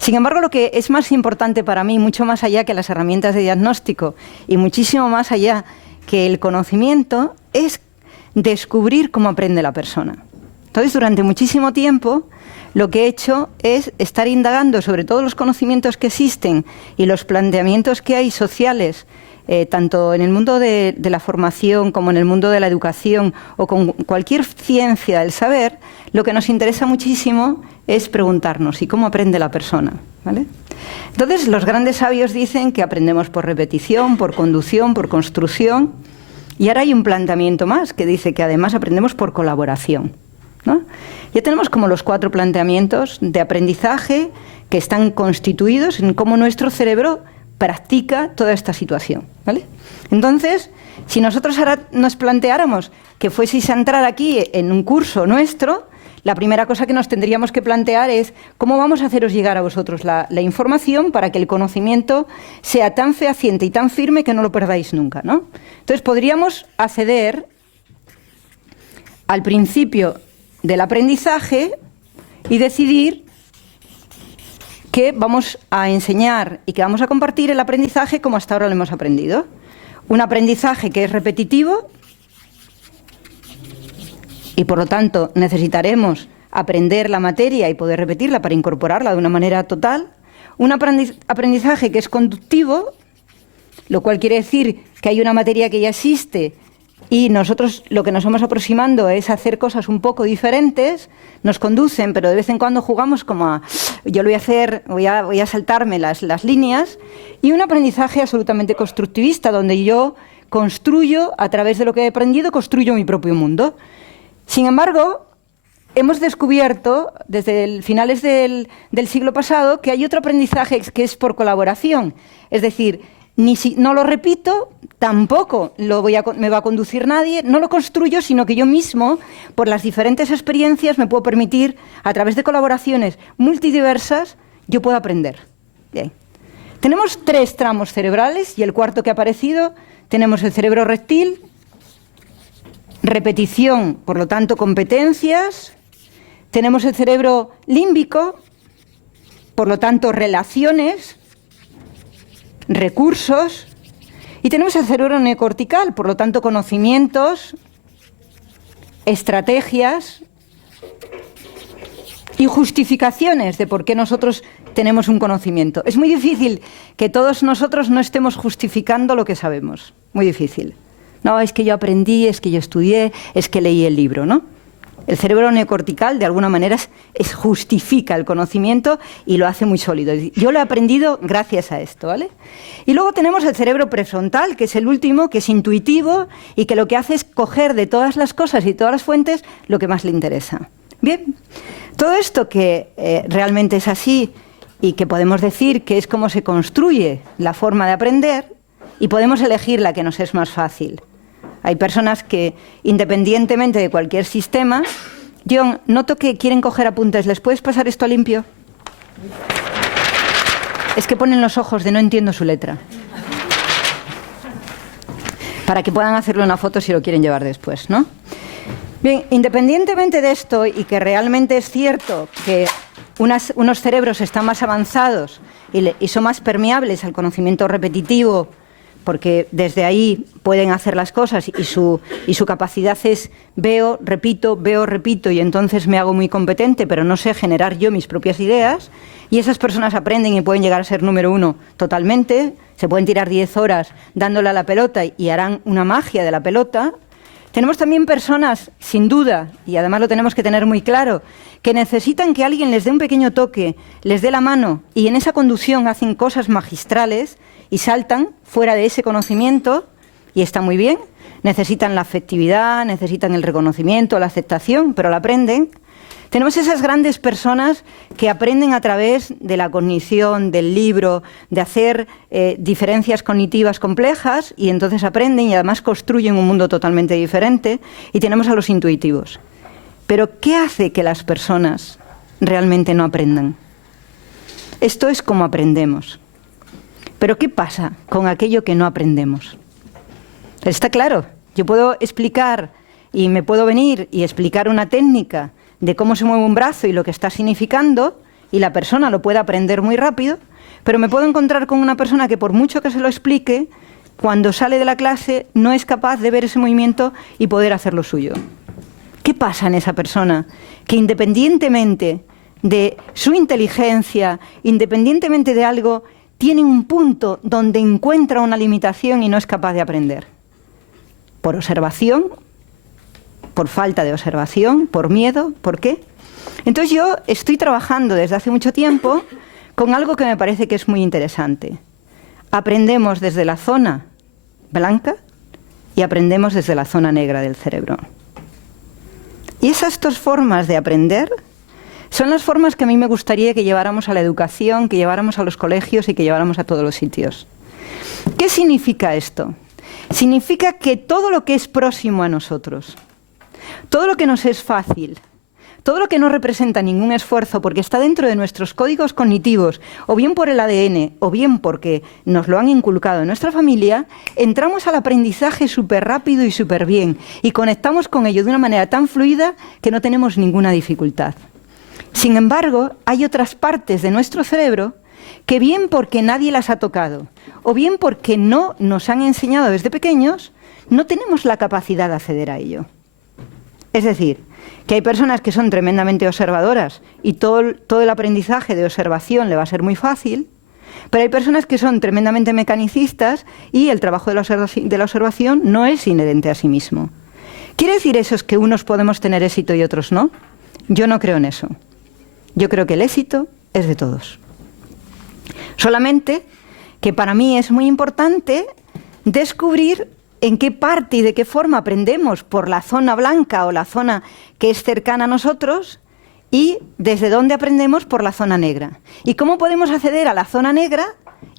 Sin embargo, lo que es más importante para mí, mucho más allá que las herramientas de diagnóstico y muchísimo más allá que el conocimiento, es descubrir cómo aprende la persona. Entonces, durante muchísimo tiempo, lo que he hecho es estar indagando sobre todos los conocimientos que existen y los planteamientos que hay sociales, tanto en el mundo de la formación como en el mundo de la educación o con cualquier ciencia del saber. Lo que nos interesa muchísimo es preguntarnos, ¿y cómo aprende la persona? ¿Vale? Entonces, los grandes sabios dicen que aprendemos por repetición, por conducción, por construcción, y ahora hay un planteamiento más que dice que además aprendemos por colaboración, ¿no? Ya tenemos como los 4 planteamientos de aprendizaje que están constituidos en cómo nuestro cerebro practica toda esta situación, ¿vale? Entonces, si nosotros ahora nos planteáramos que fueseis a entrar aquí en un curso nuestro, la primera cosa que nos tendríamos que plantear es cómo vamos a haceros llegar a vosotros la información para que el conocimiento sea tan fehaciente y tan firme que no lo perdáis nunca, ¿no? Entonces, podríamos acceder al principio del aprendizaje y decidir que vamos a enseñar y que vamos a compartir el aprendizaje como hasta ahora lo hemos aprendido. Un aprendizaje que es repetitivo y, por lo tanto, necesitaremos aprender la materia y poder repetirla para incorporarla de una manera total. Un aprendizaje que es conductivo, lo cual quiere decir que hay una materia que ya existe y nosotros lo que nos vamos aproximando es hacer cosas un poco diferentes, nos conducen, pero de vez en cuando jugamos como a, yo lo voy a hacer, voy a saltarme las líneas, y un aprendizaje absolutamente constructivista, donde yo construyo, a través de lo que he aprendido, construyo mi propio mundo. Sin embargo, hemos descubierto, desde finales del siglo pasado, que hay otro aprendizaje que es por colaboración, es decir, no lo repito, tampoco me va a conducir nadie, no lo construyo, sino que yo mismo, por las diferentes experiencias, me puedo permitir, a través de colaboraciones multidiversas, yo puedo aprender. Bien. Tenemos 3 tramos cerebrales y el cuarto que ha aparecido, tenemos el cerebro reptil, repetición, por lo tanto, competencias, tenemos el cerebro límbico, por lo tanto, relaciones, recursos, y tenemos el cerebro neocortical, por lo tanto, conocimientos, estrategias y justificaciones de por qué nosotros tenemos un conocimiento. Es muy difícil que todos nosotros no estemos justificando lo que sabemos. Muy difícil. No, es que yo aprendí, es que yo estudié, es que leí el libro, ¿no? El cerebro neocortical, de alguna manera, justifica el conocimiento y lo hace muy sólido. Yo lo he aprendido gracias a esto, ¿vale? Y luego tenemos el cerebro prefrontal, que es el último, que es intuitivo y que lo que hace es coger de todas las cosas y todas las fuentes lo que más le interesa. Bien, todo esto que realmente es así y que podemos decir que es cómo se construye la forma de aprender, y podemos elegir la que nos es más fácil. Hay personas que, independientemente de cualquier sistema... John, noto que quieren coger apuntes. ¿Les puedes pasar esto a limpio? Es que ponen los ojos de no entiendo su letra. Para que puedan hacerle una foto si lo quieren llevar después, ¿no? Bien, independientemente de esto, y que realmente es cierto que unos cerebros están más avanzados y son más permeables al conocimiento repetitivo, porque desde ahí pueden hacer las cosas y su capacidad es veo, repito, y entonces me hago muy competente, pero no sé generar yo mis propias ideas, y esas personas aprenden y pueden llegar a ser número 1 totalmente, se pueden tirar 10 horas dándole a la pelota y harán una magia de la pelota. Tenemos también personas, sin duda, y además lo tenemos que tener muy claro, que necesitan que alguien les dé un pequeño toque, les dé la mano, y en esa conducción hacen cosas magistrales y saltan fuera de ese conocimiento, y está muy bien. Necesitan la afectividad, necesitan el reconocimiento, la aceptación, pero la aprenden. Tenemos esas grandes personas que aprenden a través de la cognición, del libro, de hacer diferencias cognitivas complejas, y entonces aprenden y además construyen un mundo totalmente diferente. Y tenemos a los intuitivos. Pero ¿qué hace que las personas realmente no aprendan? Esto es como aprendemos. Pero ¿qué pasa con aquello que no aprendemos? Está claro, yo puedo explicar y me puedo venir y explicar una técnica de cómo se mueve un brazo y lo que está significando, y la persona lo puede aprender muy rápido, pero me puedo encontrar con una persona que por mucho que se lo explique, cuando sale de la clase no es capaz de ver ese movimiento y poder hacer lo suyo. ¿Qué pasa en esa persona? Que independientemente de su inteligencia, independientemente de algo, tiene un punto donde encuentra una limitación y no es capaz de aprender. Por observación, por falta de observación, por miedo, ¿por qué? Entonces yo estoy trabajando desde hace mucho tiempo con algo que me parece que es muy interesante. Aprendemos desde la zona blanca y aprendemos desde la zona negra del cerebro. Y esas dos formas de aprender son las formas que a mí me gustaría que lleváramos a la educación, que lleváramos a los colegios y que lleváramos a todos los sitios. ¿Qué significa esto? Significa que todo lo que es próximo a nosotros, todo lo que nos es fácil, todo lo que no representa ningún esfuerzo porque está dentro de nuestros códigos cognitivos, o bien por el ADN, o bien porque nos lo han inculcado en nuestra familia, entramos al aprendizaje súper rápido y súper bien, y conectamos con ello de una manera tan fluida que no tenemos ninguna dificultad. Sin embargo, hay otras partes de nuestro cerebro que bien porque nadie las ha tocado, o bien porque no nos han enseñado desde pequeños, no tenemos la capacidad de acceder a ello. Es decir, que hay personas que son tremendamente observadoras y todo el aprendizaje de observación le va a ser muy fácil, pero hay personas que son tremendamente mecanicistas y el trabajo de la observación no es inherente a sí mismo. ¿Quiere decir eso que unos podemos tener éxito y otros no? Yo no creo en eso. Yo creo que el éxito es de todos. Solamente que para mí es muy importante descubrir en qué parte y de qué forma aprendemos por la zona blanca o la zona que es cercana a nosotros y desde dónde aprendemos por la zona negra. Y cómo podemos acceder a la zona negra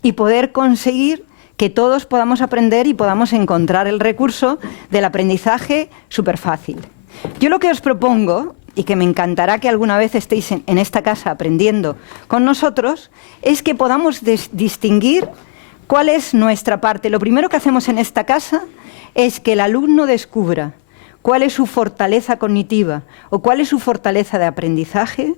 y poder conseguir que todos podamos aprender y podamos encontrar el recurso del aprendizaje súper fácil. Yo lo que os propongo, y que me encantará que alguna vez estéis en esta casa aprendiendo con nosotros, es que podamos distinguir cuál es nuestra parte. Lo primero que hacemos en esta casa es que el alumno descubra cuál es su fortaleza cognitiva o cuál es su fortaleza de aprendizaje,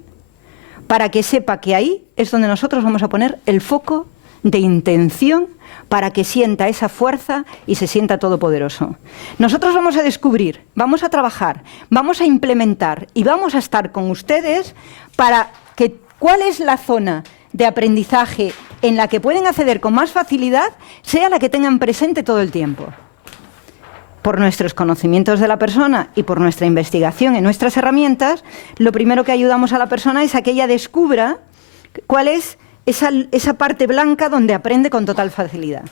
para que sepa que ahí es donde nosotros vamos a poner el foco de intención para que sienta esa fuerza y se sienta todopoderoso. Nosotros vamos a descubrir, vamos a trabajar, vamos a implementar y vamos a estar con ustedes para que cuál es la zona de aprendizaje en la que pueden acceder con más facilidad sea la que tengan presente todo el tiempo. Por nuestros conocimientos de la persona y por nuestra investigación en nuestras herramientas, lo primero que ayudamos a la persona es a que ella descubra cuál es esa parte blanca donde aprende con total facilidad.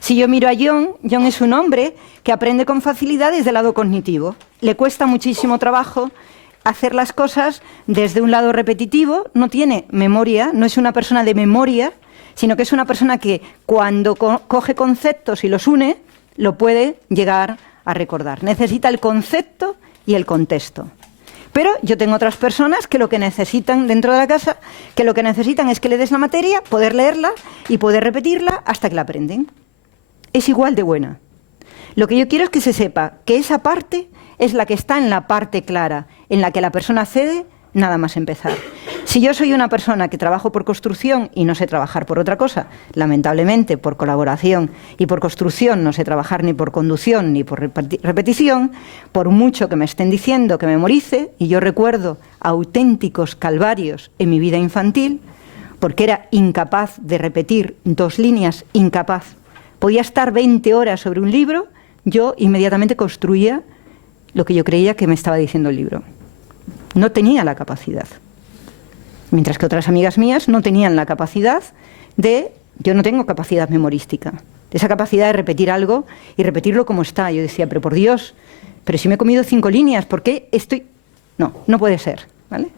Si yo miro a John, John es un hombre que aprende con facilidad desde el lado cognitivo. Le cuesta muchísimo trabajo hacer las cosas desde un lado repetitivo, no tiene memoria, no es una persona de memoria, sino que es una persona que cuando coge conceptos y los une, lo puede llegar a recordar. Necesita el concepto y el contexto. Pero yo tengo otras personas que lo que necesitan dentro de la casa, que lo que necesitan es que le des la materia, poder leerla y poder repetirla hasta que la aprenden. Es igual de buena. Lo que yo quiero es que se sepa que esa parte es la que está en la parte clara, en la que la persona cede nada más empezar. Si yo soy una persona que trabajo por construcción y no sé trabajar por otra cosa, lamentablemente por colaboración y por construcción no sé trabajar ni por conducción ni por repetición, por mucho que me estén diciendo que memorice, y yo recuerdo auténticos calvarios en mi vida infantil, porque era incapaz de repetir 2 líneas, incapaz. Podía estar 20 horas sobre un libro, yo inmediatamente construía lo que yo creía que me estaba diciendo el libro. No tenía la capacidad. Mientras que otras amigas mías no tenían la capacidad de... Yo no tengo capacidad memorística. Esa capacidad de repetir algo y repetirlo como está. Yo decía, pero por Dios, pero si me he comido 5 líneas, ¿por qué estoy...? No, no puede ser, ¿vale?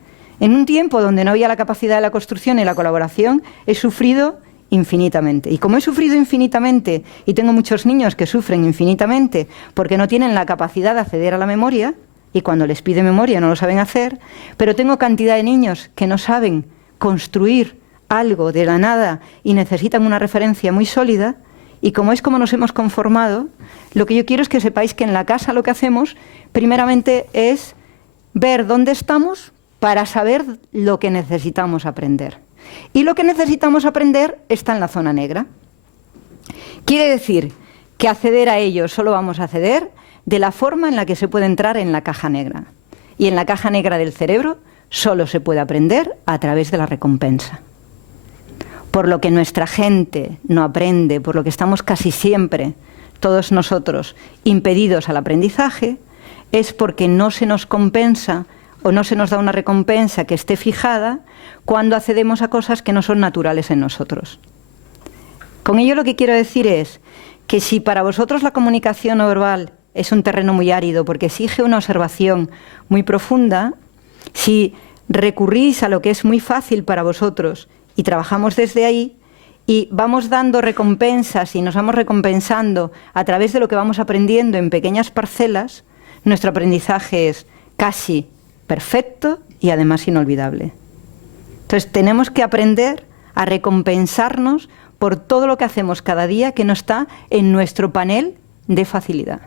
En un tiempo donde no había la capacidad de la construcción y la colaboración, he sufrido infinitamente. Y como he sufrido infinitamente, y tengo muchos niños que sufren infinitamente porque no tienen la capacidad de acceder a la memoria, y cuando les pide memoria no lo saben hacer, pero tengo cantidad de niños que no saben construir algo de la nada y necesitan una referencia muy sólida, y como es como nos hemos conformado, lo que yo quiero es que sepáis que en la casa lo que hacemos primeramente es ver dónde estamos para saber lo que necesitamos aprender. Y lo que necesitamos aprender está en la zona negra. Quiere decir que acceder a ello solo vamos a acceder de la forma en la que se puede entrar en la caja negra. Y en la caja negra del cerebro solo se puede aprender a través de la recompensa. Por lo que nuestra gente no aprende, por lo que estamos casi siempre, todos nosotros, impedidos al aprendizaje, es porque no se nos compensa o no se nos da una recompensa que esté fijada cuando accedemos a cosas que no son naturales en nosotros. Con ello lo que quiero decir es que si para vosotros la comunicación no verbal es un terreno muy árido porque exige una observación muy profunda, si recurrís a lo que es muy fácil para vosotros y trabajamos desde ahí y vamos dando recompensas y nos vamos recompensando a través de lo que vamos aprendiendo en pequeñas parcelas, nuestro aprendizaje es casi perfecto y además inolvidable. Entonces tenemos que aprender a recompensarnos por todo lo que hacemos cada día que no está en nuestro panel de facilidad.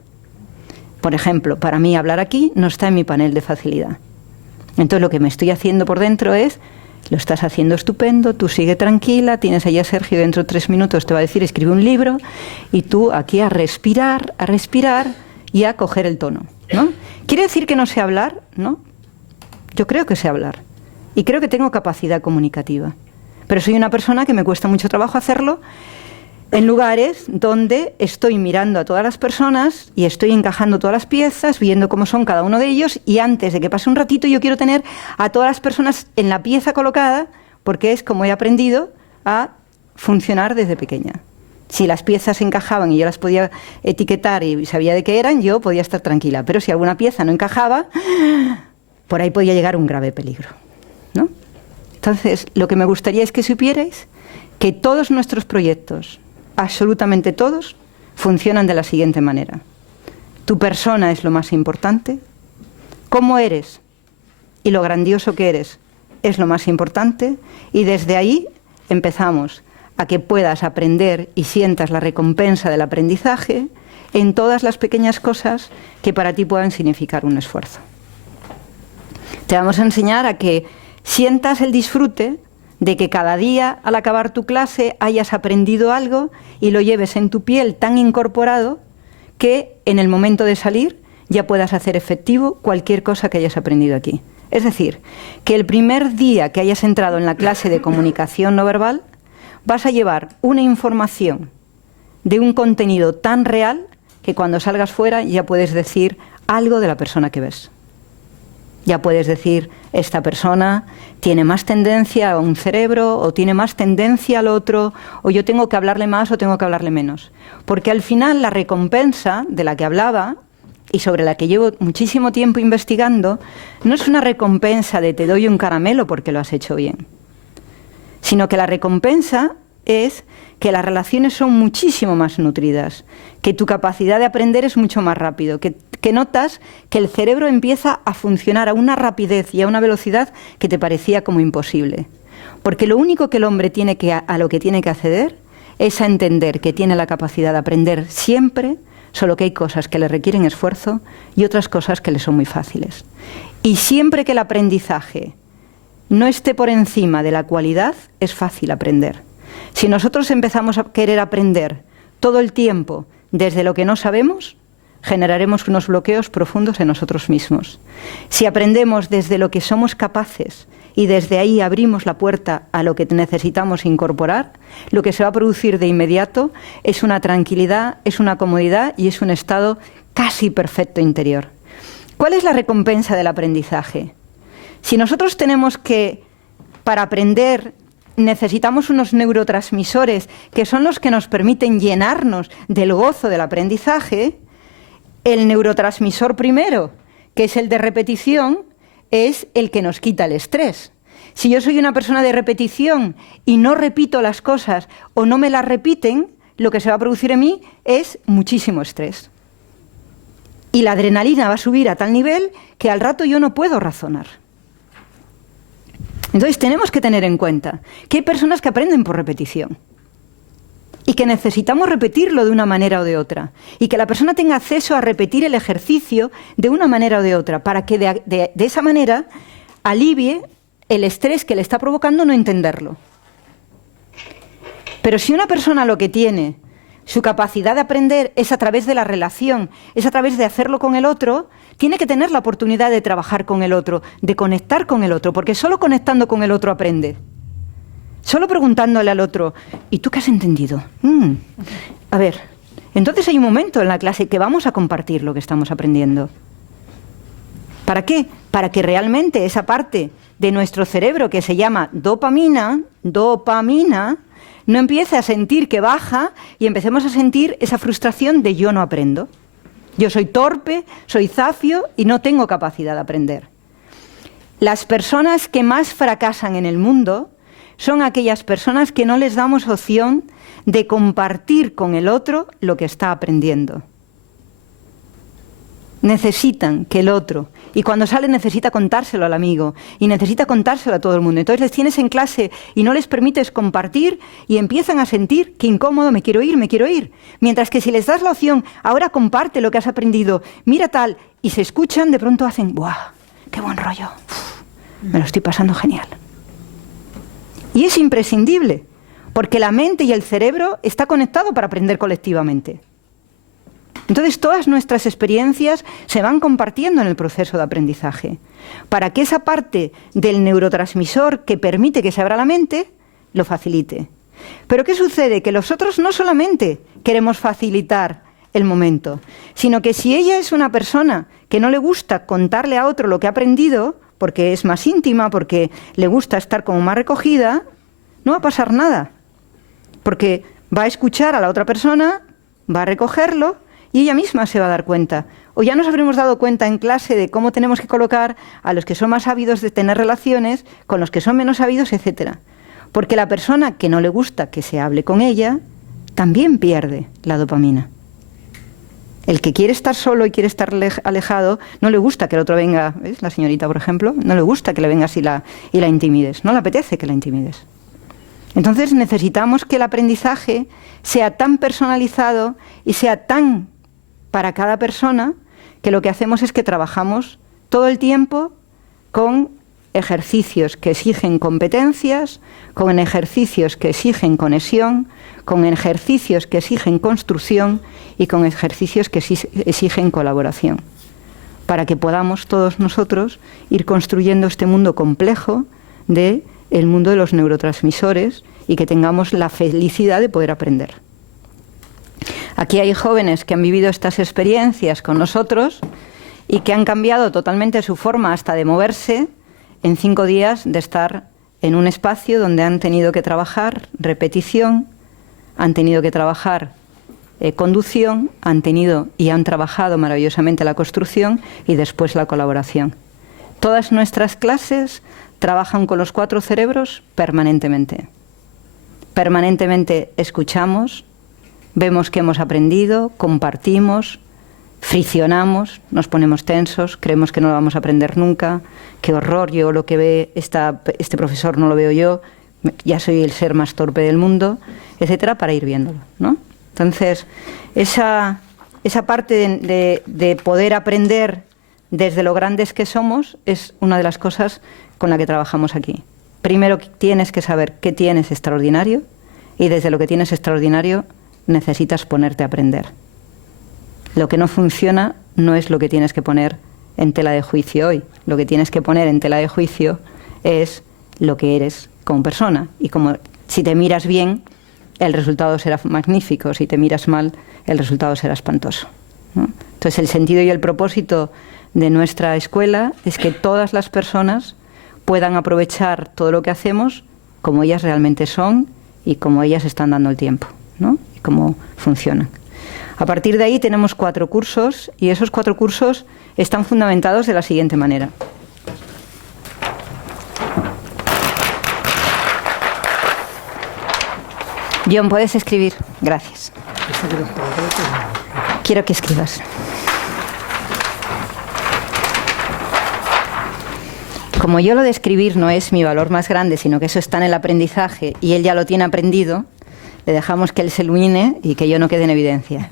Por ejemplo, para mí hablar aquí no está en mi panel de facilidad. Entonces lo que me estoy haciendo por dentro es, lo estás haciendo estupendo, tú sigue tranquila, tienes allá a Sergio, dentro de 3 minutos te va a decir, escribe un libro, y tú aquí a respirar y a coger el tono, ¿no? ¿Quiere decir que no sé hablar? No. Yo creo que sé hablar. Y creo que tengo capacidad comunicativa. Pero soy una persona que me cuesta mucho trabajo hacerlo en lugares donde estoy mirando a todas las personas y estoy encajando todas las piezas, viendo cómo son cada uno de ellos, y antes de que pase un ratito yo quiero tener a todas las personas en la pieza colocada, porque es como he aprendido a funcionar desde pequeña. Si las piezas encajaban y yo las podía etiquetar y sabía de qué eran, yo podía estar tranquila. Pero si alguna pieza no encajaba, por ahí podía llegar un grave peligro, ¿no? Entonces, lo que me gustaría es que supierais que todos nuestros proyectos, absolutamente todos, funcionan de la siguiente manera. Tu persona es lo más importante, cómo eres y lo grandioso que eres es lo más importante, y desde ahí empezamos a que puedas aprender y sientas la recompensa del aprendizaje en todas las pequeñas cosas que para ti puedan significar un esfuerzo. Te vamos a enseñar a que sientas el disfrute de que cada día al acabar tu clase hayas aprendido algo y lo lleves en tu piel tan incorporado que en el momento de salir ya puedas hacer efectivo cualquier cosa que hayas aprendido aquí. Es decir, que el primer día que hayas entrado en la clase de comunicación no verbal vas a llevar una información de un contenido tan real que cuando salgas fuera ya puedes decir algo de la persona que ves. Ya puedes decir, esta persona tiene más tendencia a un cerebro, o tiene más tendencia al otro, o yo tengo que hablarle más o tengo que hablarle menos. Porque al final la recompensa de la que hablaba, y sobre la que llevo muchísimo tiempo investigando, no es una recompensa de te doy un caramelo porque lo has hecho bien, sino que la recompensa es que las relaciones son muchísimo más nutridas, que tu capacidad de aprender es mucho más rápido, que notas que el cerebro empieza a funcionar a una rapidez y a una velocidad que te parecía como imposible. Porque lo único que el hombre tiene a lo que tiene que acceder es a entender que tiene la capacidad de aprender siempre, solo que hay cosas que le requieren esfuerzo y otras cosas que le son muy fáciles. Y siempre que el aprendizaje no esté por encima de la cualidad, es fácil aprender. Si nosotros empezamos a querer aprender todo el tiempo desde lo que no sabemos, generaremos unos bloqueos profundos en nosotros mismos. Si aprendemos desde lo que somos capaces y desde ahí abrimos la puerta a lo que necesitamos incorporar, lo que se va a producir de inmediato es una tranquilidad, es una comodidad y es un estado casi perfecto interior. ¿Cuál es la recompensa del aprendizaje? Si nosotros tenemos que, para aprender, necesitamos unos neurotransmisores que son los que nos permiten llenarnos del gozo del aprendizaje, el neurotransmisor primero, que es el de repetición, es el que nos quita el estrés. Si yo soy una persona de repetición y no repito las cosas o no me las repiten, lo que se va a producir en mí es muchísimo estrés. Y la adrenalina va a subir a tal nivel que al rato yo no puedo razonar. Entonces tenemos que tener en cuenta que hay personas que aprenden por repetición y que necesitamos repetirlo de una manera o de otra, y que la persona tenga acceso a repetir el ejercicio de una manera o de otra, para que de esa manera alivie el estrés que le está provocando no entenderlo. Pero si una persona lo que tiene, su capacidad de aprender es a través de la relación, es a través de hacerlo con el otro, tiene que tener la oportunidad de trabajar con el otro, de conectar con el otro, porque solo conectando con el otro aprende. Solo preguntándole al otro, ¿y tú qué has entendido? A ver, entonces hay un momento en la clase que vamos a compartir lo que estamos aprendiendo. ¿Para qué? Para que realmente esa parte de nuestro cerebro que se llama dopamina, no empiece a sentir que baja y empecemos a sentir esa frustración de yo no aprendo. Yo soy torpe, soy zafio y no tengo capacidad de aprender. Las personas que más fracasan en el mundo son aquellas personas que no les damos opción de compartir con el otro lo que está aprendiendo. Necesitan que el otro, y cuando sale necesita contárselo al amigo, y necesita contárselo a todo el mundo. Entonces les tienes en clase y no les permites compartir y empiezan a sentir que incómodo, me quiero ir. Mientras que si les das la opción, ahora comparte lo que has aprendido, mira tal, y se escuchan, de pronto hacen, ¡buah! ¡Qué buen rollo! Uf, me lo estoy pasando genial. Y es imprescindible, porque la mente y el cerebro está conectado para aprender colectivamente. Entonces todas nuestras experiencias se van compartiendo en el proceso de aprendizaje, para que esa parte del neurotransmisor que permite que se abra la mente, lo facilite. Pero ¿qué sucede? Que los otros no solamente queremos facilitar el momento, sino que si ella es una persona que no le gusta contarle a otro lo que ha aprendido, porque es más íntima, porque le gusta estar como más recogida, no va a pasar nada, porque va a escuchar a la otra persona, va a recogerlo, y ella misma se va a dar cuenta. O ya nos habremos dado cuenta en clase de cómo tenemos que colocar a los que son más ávidos de tener relaciones con los que son menos ávidos, etc. Porque la persona que no le gusta que se hable con ella, también pierde la dopamina. El que quiere estar solo y quiere estar alejado, no le gusta que el otro venga, ¿ves? La señorita, por ejemplo, no le gusta que le vengas y la intimides, no le apetece que la intimides. Entonces necesitamos que el aprendizaje sea tan personalizado y sea tan para cada persona, que lo que hacemos es que trabajamos todo el tiempo con ejercicios que exigen competencias, con ejercicios que exigen conexión, con ejercicios que exigen construcción y con ejercicios que exigen colaboración, para que podamos todos nosotros ir construyendo este mundo complejo del mundo de los neurotransmisores y que tengamos la felicidad de poder aprender. Aquí hay jóvenes que han vivido estas experiencias con nosotros y que han cambiado totalmente su forma hasta de moverse en 5 días de estar en un espacio donde han tenido que trabajar repetición, han tenido que trabajar conducción, han tenido y han trabajado maravillosamente la construcción y después la colaboración. Todas nuestras clases trabajan con los 4 cerebros permanentemente. Permanentemente escuchamos, vemos que hemos aprendido, compartimos, friccionamos, nos ponemos tensos, creemos que no lo vamos a aprender nunca, qué horror, yo lo que ve este profesor no lo veo yo, ya soy el ser más torpe del mundo, etcétera, para ir viéndolo, ¿no? Entonces, esa parte de poder aprender desde lo grandes que somos es una de las cosas con la que trabajamos aquí. Primero tienes que saber qué tienes extraordinario y desde lo que tienes extraordinario necesitas ponerte a aprender. Lo que no funciona no es lo que tienes que poner en tela de juicio hoy. Lo que tienes que poner en tela de juicio es lo que eres como persona. Y como si te miras bien, el resultado será magnífico. Si te miras mal, el resultado será espantoso, ¿no? Entonces, el sentido y el propósito de nuestra escuela es que todas las personas puedan aprovechar todo lo que hacemos como ellas realmente son y como ellas están dando el tiempo, ¿no? Y cómo funcionan. A partir de ahí tenemos 4 cursos y esos 4 cursos están fundamentados de la siguiente manera. John, ¿puedes escribir? Gracias. Quiero que escribas. Como yo lo de escribir no es mi valor más grande, sino que eso está en el aprendizaje y él ya lo tiene aprendido, Le dejamos que él se ilumine y que yo no quede en evidencia.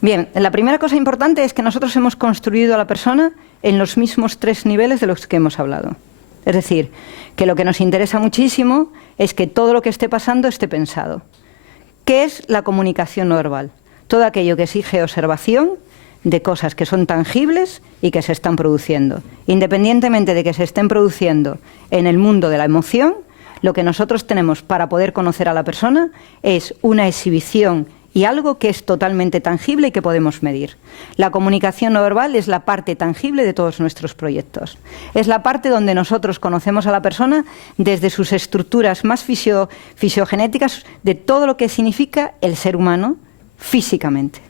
Bien, la primera cosa importante es que nosotros hemos construido a la persona en los mismos 3 niveles de los que hemos hablado. Es decir, que lo que nos interesa muchísimo es que todo lo que esté pasando esté pensado. ¿Qué es la comunicación no verbal? Todo aquello que exige observación de cosas que son tangibles y que se están produciendo. Independientemente de que se estén produciendo en el mundo de la emoción, lo que nosotros tenemos para poder conocer a la persona es una exhibición y algo que es totalmente tangible y que podemos medir. La comunicación no verbal es la parte tangible de todos nuestros proyectos. Es la parte donde nosotros conocemos a la persona desde sus estructuras más fisiogenéticas, de todo lo que significa el ser humano físicamente.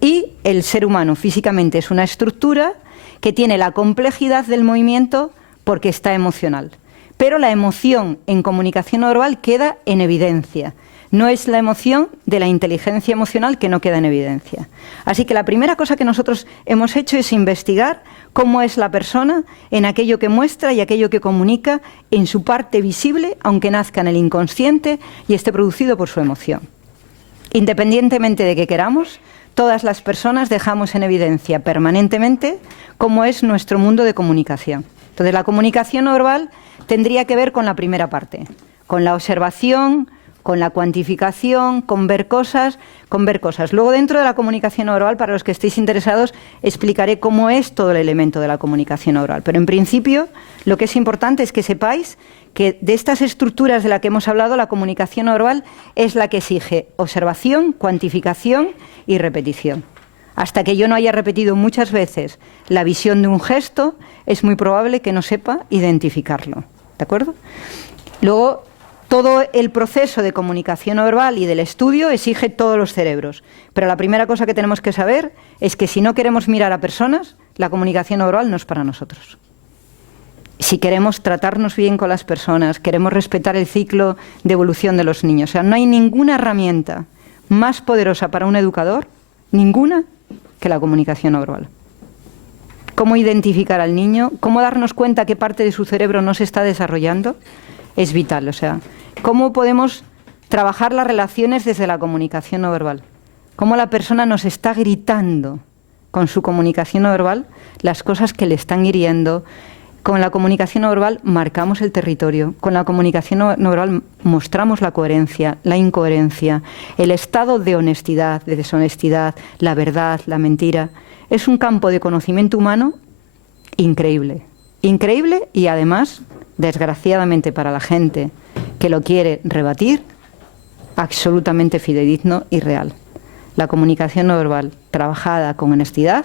Y el ser humano físicamente es una estructura que tiene la complejidad del movimiento porque está emocional. Pero la emoción en comunicación no verbal queda en evidencia. No es la emoción de la inteligencia emocional que no queda en evidencia. Así que la primera cosa que nosotros hemos hecho es investigar cómo es la persona en aquello que muestra y aquello que comunica en su parte visible, aunque nazca en el inconsciente y esté producido por su emoción. Independientemente de que queramos, todas las personas dejamos en evidencia permanentemente cómo es nuestro mundo de comunicación. Entonces, la comunicación no verbal tendría que ver con la primera parte, con la observación, con la cuantificación, con ver cosas. Luego, dentro de la comunicación no verbal, para los que estéis interesados, explicaré cómo es todo el elemento de la comunicación no verbal. Pero en principio, lo que es importante es que sepáis que de estas estructuras de las que hemos hablado, la comunicación no verbal es la que exige observación, cuantificación y repetición. Hasta que yo no haya repetido muchas veces la visión de un gesto, es muy probable que no sepa identificarlo. ¿De acuerdo? Luego, todo el proceso de comunicación no verbal y del estudio exige todos los cerebros. Pero la primera cosa que tenemos que saber es que si no queremos mirar a personas, la comunicación no verbal no es para nosotros. Si queremos tratarnos bien con las personas, queremos respetar el ciclo de evolución de los niños. O sea, no hay ninguna herramienta más poderosa para un educador, ninguna, que la comunicación no verbal. Cómo identificar al niño, cómo darnos cuenta qué parte de su cerebro no se está desarrollando, es vital. O sea, cómo podemos trabajar las relaciones desde la comunicación no verbal. Cómo la persona nos está gritando con su comunicación no verbal las cosas que le están hiriendo. Con la comunicación no verbal marcamos el territorio. Con la comunicación no verbal mostramos la coherencia, la incoherencia, el estado de honestidad, de deshonestidad, la verdad, la mentira. Es un campo de conocimiento humano increíble. Increíble y además, desgraciadamente para la gente que lo quiere rebatir, absolutamente fidedigno y real. La comunicación no verbal trabajada con honestidad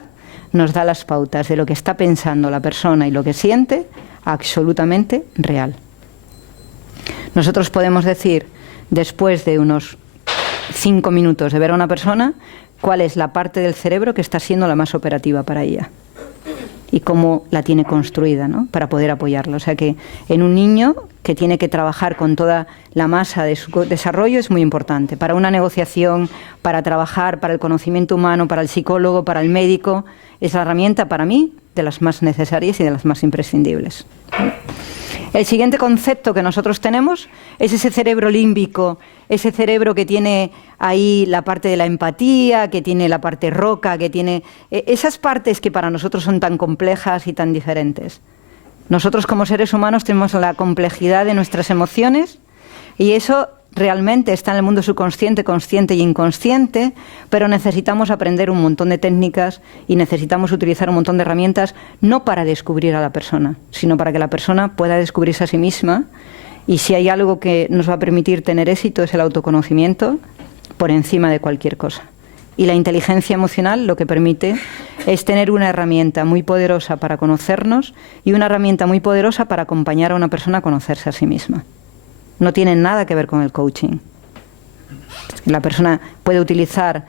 nos da las pautas de lo que está pensando la persona y lo que siente, absolutamente real. Nosotros podemos decir, después de unos 5 minutos de ver a una persona, cuál es la parte del cerebro que está siendo la más operativa para ella y cómo la tiene construida, ¿no?, para poder apoyarlo. O sea que en un niño que tiene que trabajar con toda la masa de su desarrollo es muy importante. Para una negociación, para trabajar, para el conocimiento humano, para el psicólogo, para el médico, es la herramienta para mí de las más necesarias y de las más imprescindibles. El siguiente concepto que nosotros tenemos es ese cerebro límbico, ese cerebro que tiene ahí la parte de la empatía, que tiene la parte roca, que tiene esas partes que para nosotros son tan complejas y tan diferentes. Nosotros como seres humanos tenemos la complejidad de nuestras emociones y eso realmente está en el mundo subconsciente, consciente y inconsciente, pero necesitamos aprender un montón de técnicas y necesitamos utilizar un montón de herramientas, no para descubrir a la persona, sino para que la persona pueda descubrirse a sí misma. Y si hay algo que nos va a permitir tener éxito es el autoconocimiento por encima de cualquier cosa. Y la inteligencia emocional lo que permite es tener una herramienta muy poderosa para conocernos y una herramienta muy poderosa para acompañar a una persona a conocerse a sí misma. No tiene nada que ver con el coaching. La persona puede utilizar,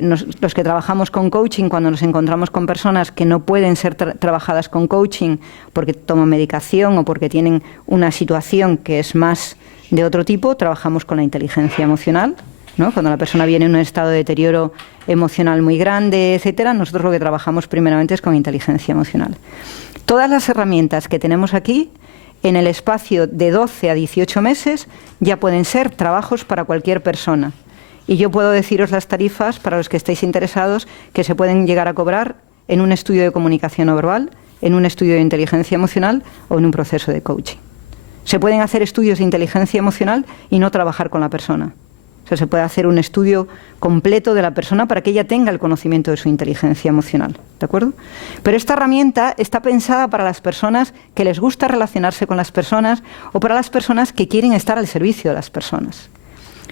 los que trabajamos con coaching, cuando nos encontramos con personas que no pueden ser trabajadas con coaching porque toman medicación o porque tienen una situación que es más de otro tipo, trabajamos con la inteligencia emocional, ¿no? Cuando la persona viene en un estado de deterioro emocional muy grande, etcétera, nosotros lo que trabajamos primeramente es con inteligencia emocional. Todas las herramientas que tenemos aquí en el espacio de 12 a 18 meses ya pueden ser trabajos para cualquier persona. Y yo puedo deciros las tarifas para los que estéis interesados que se pueden llegar a cobrar en un estudio de comunicación no verbal, en un estudio de inteligencia emocional o en un proceso de coaching. Se pueden hacer estudios de inteligencia emocional y no trabajar con la persona. O sea, se puede hacer un estudio completo de la persona para que ella tenga el conocimiento de su inteligencia emocional, ¿de acuerdo? Pero esta herramienta está pensada para las personas que les gusta relacionarse con las personas o para las personas que quieren estar al servicio de las personas.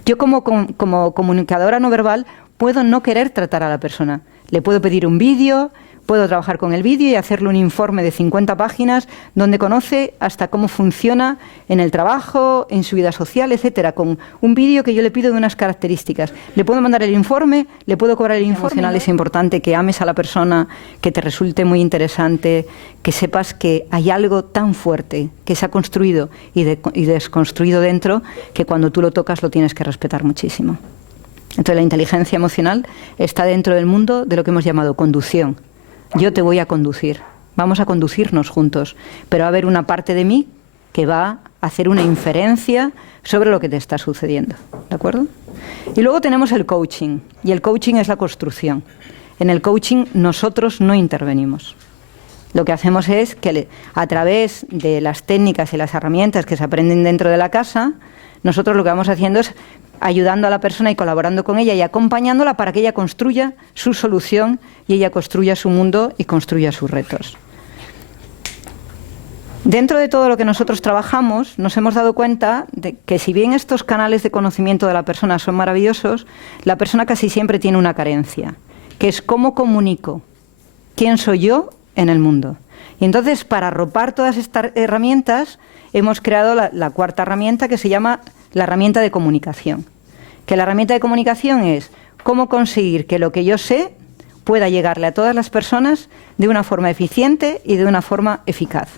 Yo como comunicadora no verbal puedo no querer tratar a la persona. Le puedo pedir un vídeo, puedo trabajar con el vídeo y hacerle un informe de 50 páginas donde conoce hasta cómo funciona en el trabajo, en su vida social, etcétera, con un vídeo que yo le pido de unas características. Le puedo mandar el informe, le puedo cobrar el informe. Emocional es importante que ames a la persona, que te resulte muy interesante, que sepas que hay algo tan fuerte que se ha construido y desconstruido dentro que cuando tú lo tocas lo tienes que respetar muchísimo. Entonces la inteligencia emocional está dentro del mundo de lo que hemos llamado conducción. Yo te voy a conducir, vamos a conducirnos juntos, pero va a haber una parte de mí que va a hacer una inferencia sobre lo que te está sucediendo, ¿de acuerdo? Y luego tenemos el coaching, y el coaching es la construcción. En el coaching nosotros no intervenimos. Lo que hacemos es que a través de las técnicas y las herramientas que se aprenden dentro de la casa, nosotros lo que vamos haciendo es ayudando a la persona y colaborando con ella y acompañándola para que ella construya su solución y ella construya su mundo y construya sus retos. Dentro de todo lo que nosotros trabajamos, nos hemos dado cuenta de que si bien estos canales de conocimiento de la persona son maravillosos, la persona casi siempre tiene una carencia, que es cómo comunico, quién soy yo en el mundo. Y entonces, para arropar todas estas herramientas, hemos creado la cuarta herramienta que se llama la herramienta de comunicación. Que la herramienta de comunicación es cómo conseguir que lo que yo sé pueda llegarle a todas las personas de una forma eficiente y de una forma eficaz.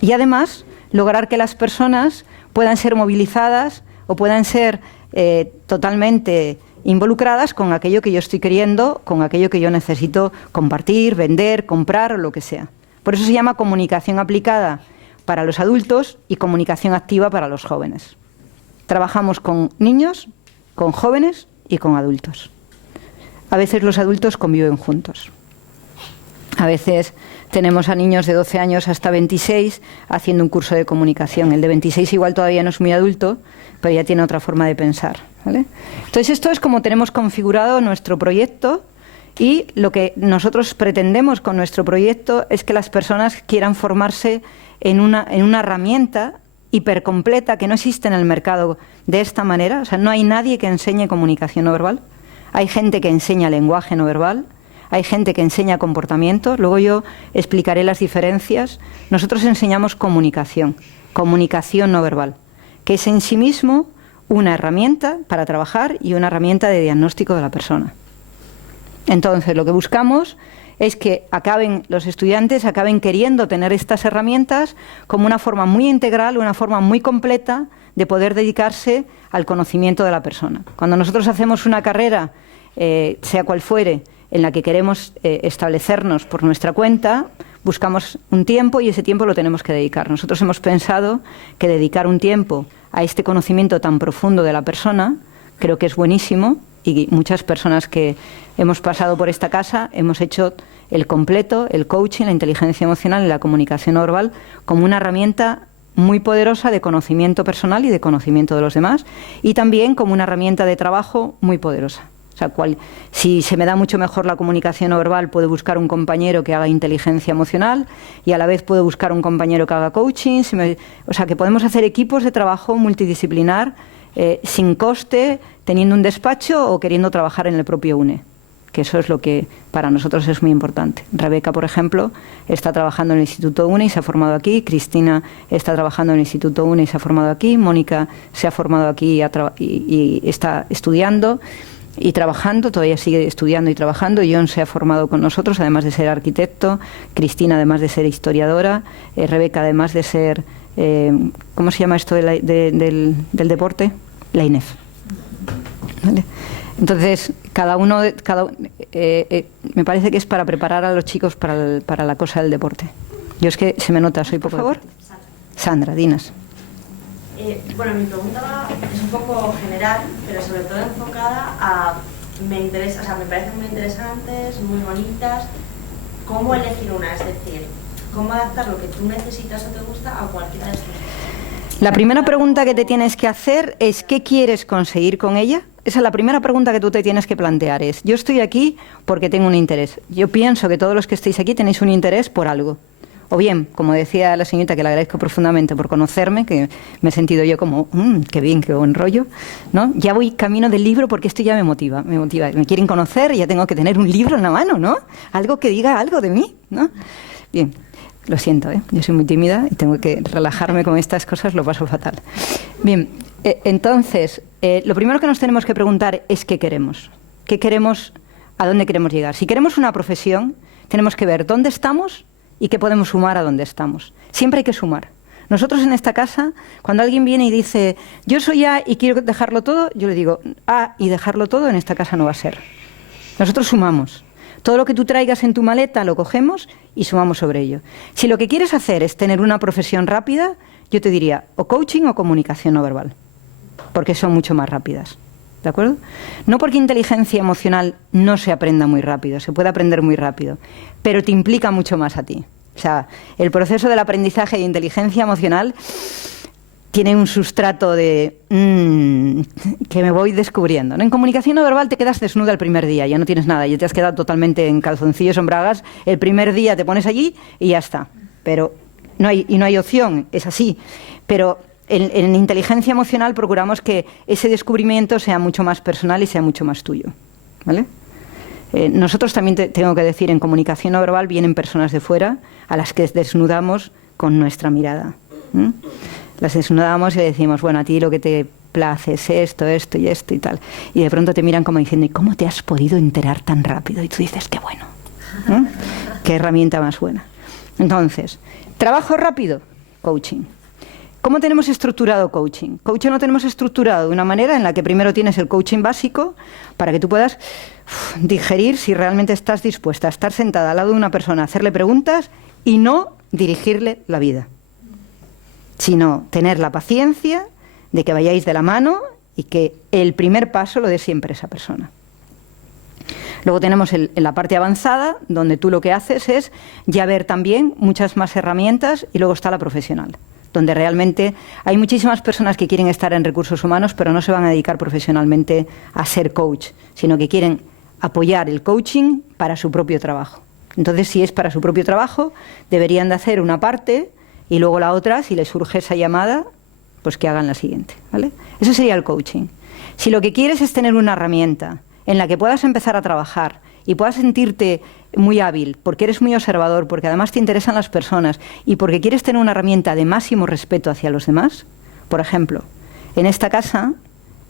Y además, lograr que las personas puedan ser movilizadas o puedan ser totalmente involucradas con aquello que yo estoy queriendo, con aquello que yo necesito compartir, vender, comprar o lo que sea. Por eso se llama comunicación aplicada para los adultos y comunicación activa para los jóvenes. Trabajamos con niños, con jóvenes y con adultos. A veces los adultos conviven juntos. A veces tenemos a niños de 12 años hasta 26 haciendo un curso de comunicación. El de 26 igual todavía no es muy adulto, pero ya tiene otra forma de pensar, ¿vale? Entonces esto es como tenemos configurado nuestro proyecto y lo que nosotros pretendemos con nuestro proyecto es que las personas quieran formarse en una herramienta hipercompleta que no existe en el mercado de esta manera. O sea, no hay nadie que enseñe comunicación no verbal. Hay gente que enseña lenguaje no verbal, hay gente que enseña comportamiento. Luego yo explicaré las diferencias. Nosotros enseñamos comunicación no verbal, que es en sí mismo una herramienta para trabajar y una herramienta de diagnóstico de la persona. Entonces, lo que buscamos es que los estudiantes acaben queriendo tener estas herramientas como una forma muy integral, una forma muy completa de poder dedicarse al conocimiento de la persona. Cuando nosotros hacemos una carrera, sea cual fuere, en la que queremos establecernos por nuestra cuenta, buscamos un tiempo y ese tiempo lo tenemos que dedicar. Nosotros hemos pensado que dedicar un tiempo a este conocimiento tan profundo de la persona creo que es buenísimo, y muchas personas que hemos pasado por esta casa hemos hecho el completo, el coaching, la inteligencia emocional y la comunicación no verbal como una herramienta muy poderosa de conocimiento personal y de conocimiento de los demás, y también como una herramienta de trabajo muy poderosa. O sea, si se me da mucho mejor la comunicación no verbal, puedo buscar un compañero que haga inteligencia emocional y a la vez puedo buscar un compañero que haga coaching. O sea, que podemos hacer equipos de trabajo multidisciplinar sin coste, teniendo un despacho o queriendo trabajar en el propio UNE, que eso es lo que para nosotros es muy importante. Rebeca, por ejemplo, está trabajando en el Instituto UNE y se ha formado aquí. Cristina está trabajando en el Instituto UNE y se ha formado aquí. Mónica se ha formado aquí y está estudiando y trabajando, todavía sigue estudiando y trabajando. John se ha formado con nosotros, además de ser arquitecto. Cristina, además de ser historiadora. Rebeca, además de ser, ¿cómo se llama esto del deporte? La INEF. ¿Vale? Entonces, me parece que es para preparar a los chicos para la cosa del deporte. Yo es que se me nota, soy por favor. Sandra, dinos. Bueno, mi pregunta es un poco general, pero sobre todo enfocada a... Me interesa, o sea, me parecen muy interesantes, muy bonitas. ¿Cómo elegir una? Es decir, ¿cómo adaptar lo que tú necesitas o te gusta a cualquiera de estos? La primera pregunta que te tienes que hacer es ¿qué quieres conseguir con ella? Esa es la primera pregunta que tú te tienes que plantear. Es, yo estoy aquí porque tengo un interés. Yo pienso que todos los que estáis aquí tenéis un interés por algo. O bien, como decía la señorita, que le agradezco profundamente por conocerme, que me he sentido yo como, qué bien, qué buen rollo, ¿no? Ya voy camino del libro porque esto ya me motiva. Me quieren conocer y ya tengo que tener un libro en la mano, ¿no? Algo que diga algo de mí, ¿no? Bien, lo siento, yo soy muy tímida y tengo que relajarme con estas cosas, lo paso fatal. Bien, entonces, lo primero que nos tenemos que preguntar es ¿qué queremos? ¿Qué queremos? ¿A dónde queremos llegar? Si queremos una profesión, tenemos que ver dónde estamos y qué podemos sumar a donde estamos. Siempre hay que sumar. Nosotros en esta casa, cuando alguien viene y dice, yo soy A y quiero dejarlo todo, yo le digo, A y dejarlo todo en esta casa no va a ser. Nosotros sumamos. Todo lo que tú traigas en tu maleta lo cogemos y sumamos sobre ello. Si lo que quieres hacer es tener una profesión rápida, yo te diría o coaching o comunicación no verbal, porque son mucho más rápidas. ¿De acuerdo? No porque inteligencia emocional no se aprenda muy rápido, se puede aprender muy rápido, pero te implica mucho más a ti. O sea, el proceso del aprendizaje de inteligencia emocional tiene un sustrato de que me voy descubriendo, ¿no? En comunicación no verbal te quedas desnuda el primer día, ya no tienes nada, ya te has quedado totalmente en calzoncillos o en bragas, el primer día te pones allí y ya está. Pero no hay opción, es así. Pero en inteligencia emocional procuramos que ese descubrimiento sea mucho más personal y sea mucho más tuyo, ¿vale? Nosotros también tengo que decir, en comunicación no verbal vienen personas de fuera a las que desnudamos con nuestra mirada. Las desnudamos y le decimos, bueno, a ti lo que te place es esto, esto y esto y tal. Y de pronto te miran como diciendo, ¿y cómo te has podido enterar tan rápido? Y tú dices, qué bueno. Qué herramienta más buena. Entonces, trabajo rápido, coaching. ¿Cómo tenemos estructurado coaching? Coaching lo tenemos estructurado de una manera en la que primero tienes el coaching básico para que tú puedas digerir si realmente estás dispuesta a estar sentada al lado de una persona, hacerle preguntas y no dirigirle la vida, sino tener la paciencia de que vayáis de la mano y que el primer paso lo dé siempre esa persona. Luego tenemos en la parte avanzada, donde tú lo que haces es ya ver también muchas más herramientas, y luego está la profesional, donde realmente hay muchísimas personas que quieren estar en recursos humanos, pero no se van a dedicar profesionalmente a ser coach, sino que quieren apoyar el coaching para su propio trabajo. Entonces, si es para su propio trabajo, deberían de hacer una parte y luego la otra, si les surge esa llamada, pues que hagan la siguiente, ¿vale? Eso sería el coaching. Si lo que quieres es tener una herramienta en la que puedas empezar a trabajar y puedas sentirte muy hábil, porque eres muy observador, porque además te interesan las personas y porque quieres tener una herramienta de máximo respeto hacia los demás, por ejemplo, en esta casa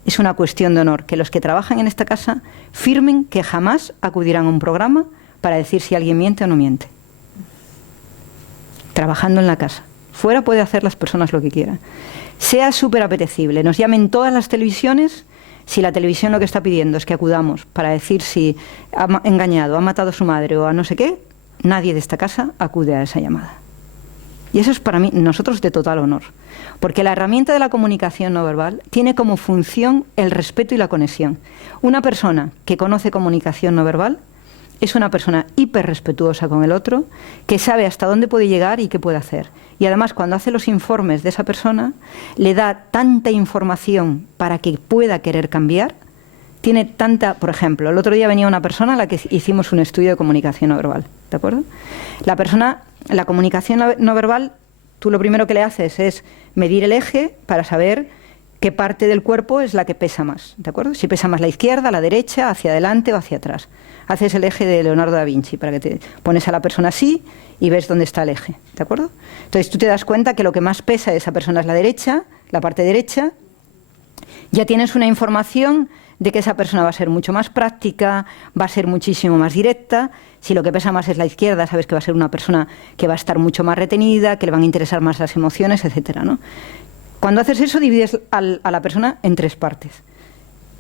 es una cuestión de honor que los que trabajan en esta casa firmen que jamás acudirán a un programa para decir si alguien miente o no miente. Trabajando en la casa. Fuera puede hacer las personas lo que quieran. Sea súper apetecible. Nos llamen todas las televisiones. Si la televisión lo que está pidiendo es que acudamos para decir si ha engañado, ha matado a su madre o a no sé qué, nadie de esta casa acude a esa llamada. Y eso es para mí, nosotros, de total honor. Porque la herramienta de la comunicación no verbal tiene como función el respeto y la conexión. Una persona que conoce comunicación no verbal es una persona hiper respetuosa con el otro, que sabe hasta dónde puede llegar y qué puede hacer. Y además, cuando hace los informes de esa persona, le da tanta información para que pueda querer cambiar. Tiene tanta, por ejemplo, el otro día venía una persona a la que hicimos un estudio de comunicación no verbal, ¿de acuerdo? La comunicación no verbal, tú lo primero que le haces es medir el eje para saber qué parte del cuerpo es la que pesa más, ¿de acuerdo? Si pesa más la izquierda, la derecha, hacia adelante o hacia atrás. Haces el eje de Leonardo da Vinci para que te pones a la persona así y ves dónde está el eje, ¿de acuerdo? Entonces tú te das cuenta que lo que más pesa de esa persona es la derecha, la parte derecha. Ya tienes una información de que esa persona va a ser mucho más práctica, va a ser muchísimo más directa. Si lo que pesa más es la izquierda, sabes que va a ser una persona que va a estar mucho más retenida, que le van a interesar más las emociones, etcétera, ¿no? Cuando haces eso, divides a la persona en tres partes.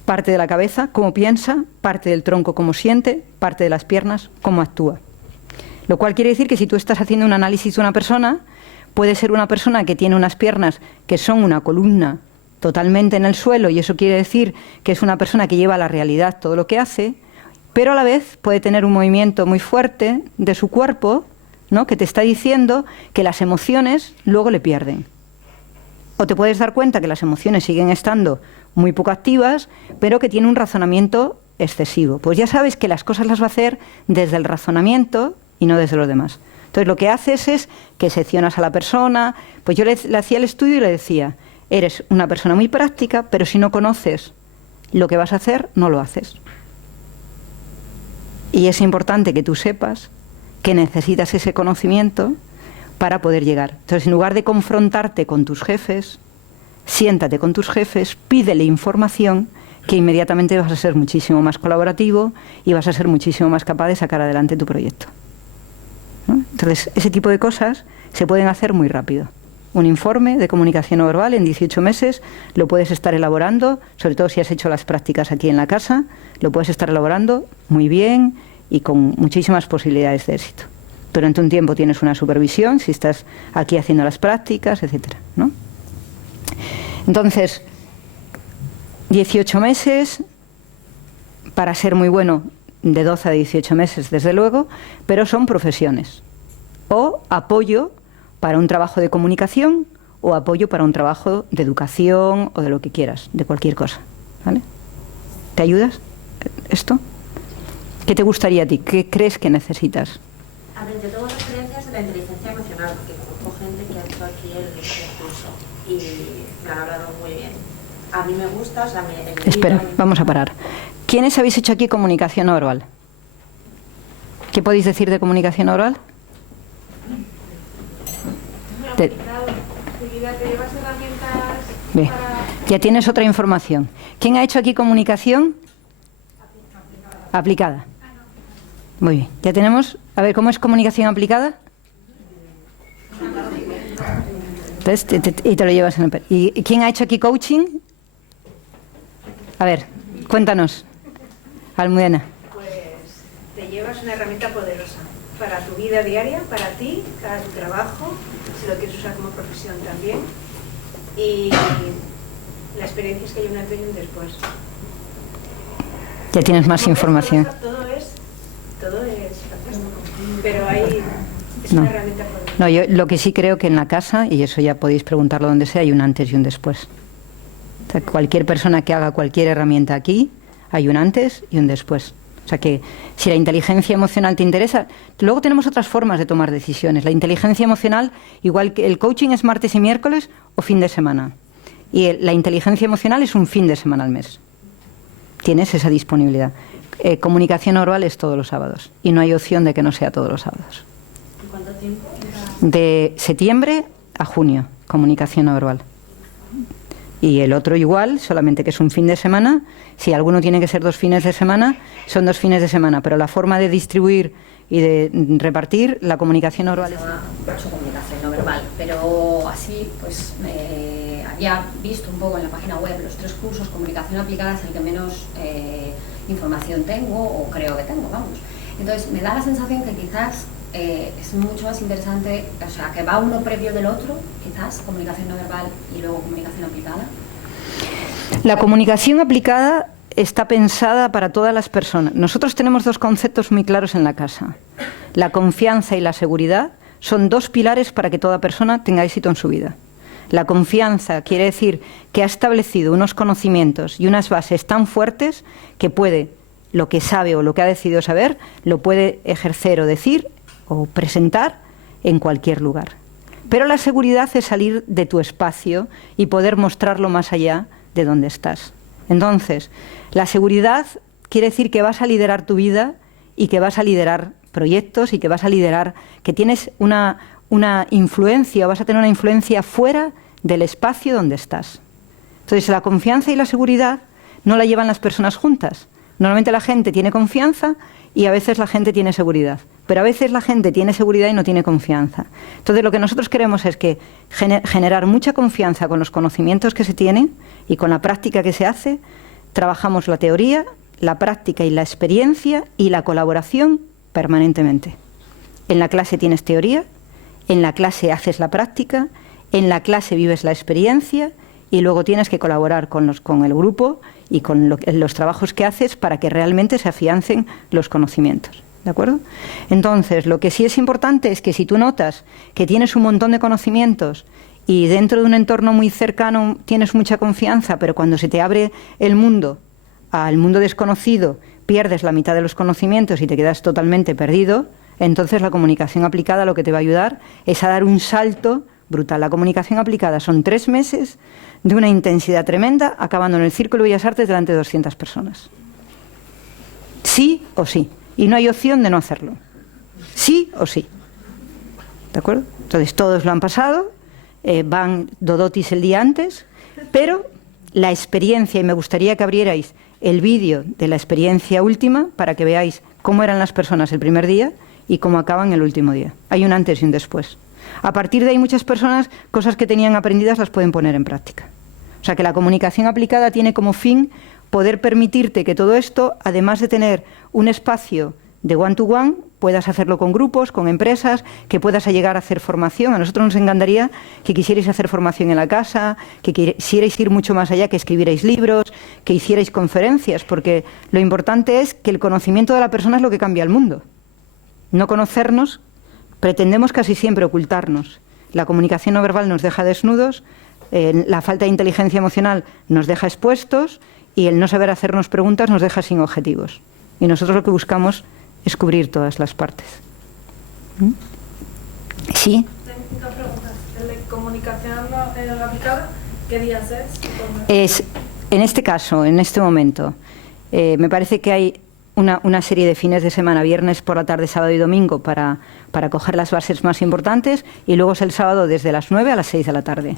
Parte de la cabeza, cómo piensa; parte del tronco, cómo siente; parte de las piernas, cómo actúa. Lo cual quiere decir que si tú estás haciendo un análisis de una persona, puede ser una persona que tiene unas piernas que son una columna totalmente en el suelo, y eso quiere decir que es una persona que lleva a la realidad todo lo que hace, pero a la vez puede tener un movimiento muy fuerte de su cuerpo, ¿no?, que te está diciendo que las emociones luego le pierden. O te puedes dar cuenta que las emociones siguen estando muy poco activas, pero que tiene un razonamiento excesivo. Pues ya sabes que las cosas las va a hacer desde el razonamiento y no desde los demás. Entonces lo que haces es que seccionas a la persona. Pues yo le hacía el estudio y le decía, eres una persona muy práctica, pero si no conoces lo que vas a hacer, no lo haces. Y es importante que tú sepas que necesitas ese conocimiento para poder llegar. Entonces, en lugar de confrontarte con tus jefes, siéntate con tus jefes, pídele información, que inmediatamente vas a ser muchísimo más colaborativo y vas a ser muchísimo más capaz de sacar adelante tu proyecto, ¿no? Entonces, ese tipo de cosas se pueden hacer muy rápido. Un informe de comunicación no verbal en 18 meses lo puedes estar elaborando, sobre todo si has hecho las prácticas aquí en la casa, lo puedes estar elaborando muy bien y con muchísimas posibilidades de éxito. Durante un tiempo tienes una supervisión, si estás aquí haciendo las prácticas, etcétera, ¿no? Entonces, 18 meses, para ser muy bueno, de 12 a 18 meses, desde luego, pero son profesiones. O apoyo para un trabajo de comunicación, o apoyo para un trabajo de educación, o de lo que quieras, de cualquier cosa, ¿vale? ¿Te ayudas esto? ¿Qué te gustaría a ti? ¿Qué crees que necesitas? A ver, yo tengo referencias de la inteligencia emocional, porque conozco gente que ha hecho aquí el curso y me han hablado muy bien. A mí me gusta, o sea, Espera, vamos a parar. ¿Quiénes habéis hecho aquí comunicación no verbal? ¿Qué podéis decir de comunicación no verbal? Te llevas herramientas. Bien, ya tienes otra información. ¿Quién ha hecho aquí comunicación aplicada? Muy bien, ya tenemos. A ver, ¿cómo es comunicación aplicada? Entonces, y te lo llevas en el... ¿Y quién ha hecho aquí coaching? A ver, cuéntanos, Almudena. Pues te llevas una herramienta poderosa para tu vida diaria, para ti, para tu trabajo, si lo quieres usar como profesión también. Y la experiencia es que hay un antes y un después. Ya tienes más información. Todo es fantástico, pero es No. una herramienta poderosa. No, yo lo que sí creo que en la casa, y eso ya podéis preguntarlo donde sea, hay un antes y un después. O sea, cualquier persona que haga cualquier herramienta aquí, hay un antes y un después. O sea que si la inteligencia emocional te interesa, luego tenemos otras formas de tomar decisiones. La inteligencia emocional, igual que el coaching es martes y miércoles o fin de semana. Y la inteligencia emocional es un fin de semana al mes. Tienes esa disponibilidad. Comunicación oral es todos los sábados. Y no hay opción de que no sea todos los sábados. ¿Y cuánto tiempo? De septiembre a junio, comunicación no verbal. Y el otro igual, solamente que es un fin de semana. Si alguno tiene que ser 2 fines de semana, son 2 fines de semana. Pero la forma de distribuir y de repartir la comunicación oral es... Mucho comunicación no verbal, pero así pues había visto un poco en la página web los 3 cursos, comunicación aplicada es el que menos información tengo, o creo que tengo, vamos. Entonces me da la sensación que quizás es mucho más interesante, o sea, que va uno previo del otro, quizás, comunicación no verbal y luego comunicación aplicada. La comunicación aplicada está pensada para todas las personas. Nosotros tenemos 2 conceptos muy claros en la casa. La confianza y la seguridad son 2 pilares para que toda persona tenga éxito en su vida. La confianza quiere decir que ha establecido unos conocimientos y unas bases tan fuertes que puede, lo que sabe o lo que ha decidido saber, lo puede ejercer o decir o presentar en cualquier lugar. Pero la seguridad es salir de tu espacio y poder mostrarlo más allá de donde estás. Entonces, la seguridad quiere decir que vas a liderar tu vida y que vas a liderar proyectos y que vas a liderar, que tienes una influencia, o vas a tener una influencia fuera del espacio donde estás. Entonces, la confianza y la seguridad no la llevan las personas juntas. Normalmente la gente tiene confianza y a veces la gente tiene seguridad. Pero a veces la gente tiene seguridad y no tiene confianza. Entonces, lo que nosotros queremos es que generar mucha confianza con los conocimientos que se tienen y con la práctica que se hace. Trabajamos la teoría, la práctica y la experiencia y la colaboración permanentemente. En la clase tienes teoría, en la clase haces la práctica, en la clase vives la experiencia y luego tienes que colaborar con el grupo y con los trabajos que haces para que realmente se afiancen los conocimientos. ¿De acuerdo? Entonces, lo que sí es importante es que si tú notas que tienes un montón de conocimientos y dentro de un entorno muy cercano tienes mucha confianza, pero cuando se te abre el mundo al mundo desconocido, pierdes la mitad de los conocimientos y te quedas totalmente perdido, entonces la comunicación aplicada lo que te va a ayudar es a dar un salto brutal. La comunicación aplicada son 3 meses de una intensidad tremenda, acabando en el Círculo de Bellas Artes delante de 200 personas. Sí o sí. Y no hay opción de no hacerlo. Sí o sí. ¿De acuerdo? Entonces todos lo han pasado, van dodotis el día antes, pero la experiencia, y me gustaría que abrierais el vídeo de la experiencia última para que veáis cómo eran las personas el primer día y cómo acaban el último día. Hay un antes y un después. A partir de ahí muchas personas, cosas que tenían aprendidas las pueden poner en práctica. O sea que la comunicación aplicada tiene como fin poder permitirte que todo esto, además de tener un espacio de one-to-one, puedas hacerlo con grupos, con empresas, que puedas llegar a hacer formación. A nosotros nos encantaría que quisierais hacer formación en la casa, que quisierais ir mucho más allá, que escribierais libros, que hicierais conferencias, porque lo importante es que el conocimiento de la persona es lo que cambia el mundo. No conocernos, pretendemos casi siempre ocultarnos. La comunicación no verbal nos deja desnudos, la falta de inteligencia emocional nos deja expuestos y el no saber hacernos preguntas nos deja sin objetivos. Y nosotros lo que buscamos es cubrir todas las partes. ¿Sí? Tengo preguntas. ¿El de comunicación aplicada qué días es? Es, en este caso, en este momento, me parece que hay una serie de fines de semana, viernes por la tarde, sábado y domingo, para coger las bases más importantes, y luego es el sábado desde las 9 a las 6 de la tarde.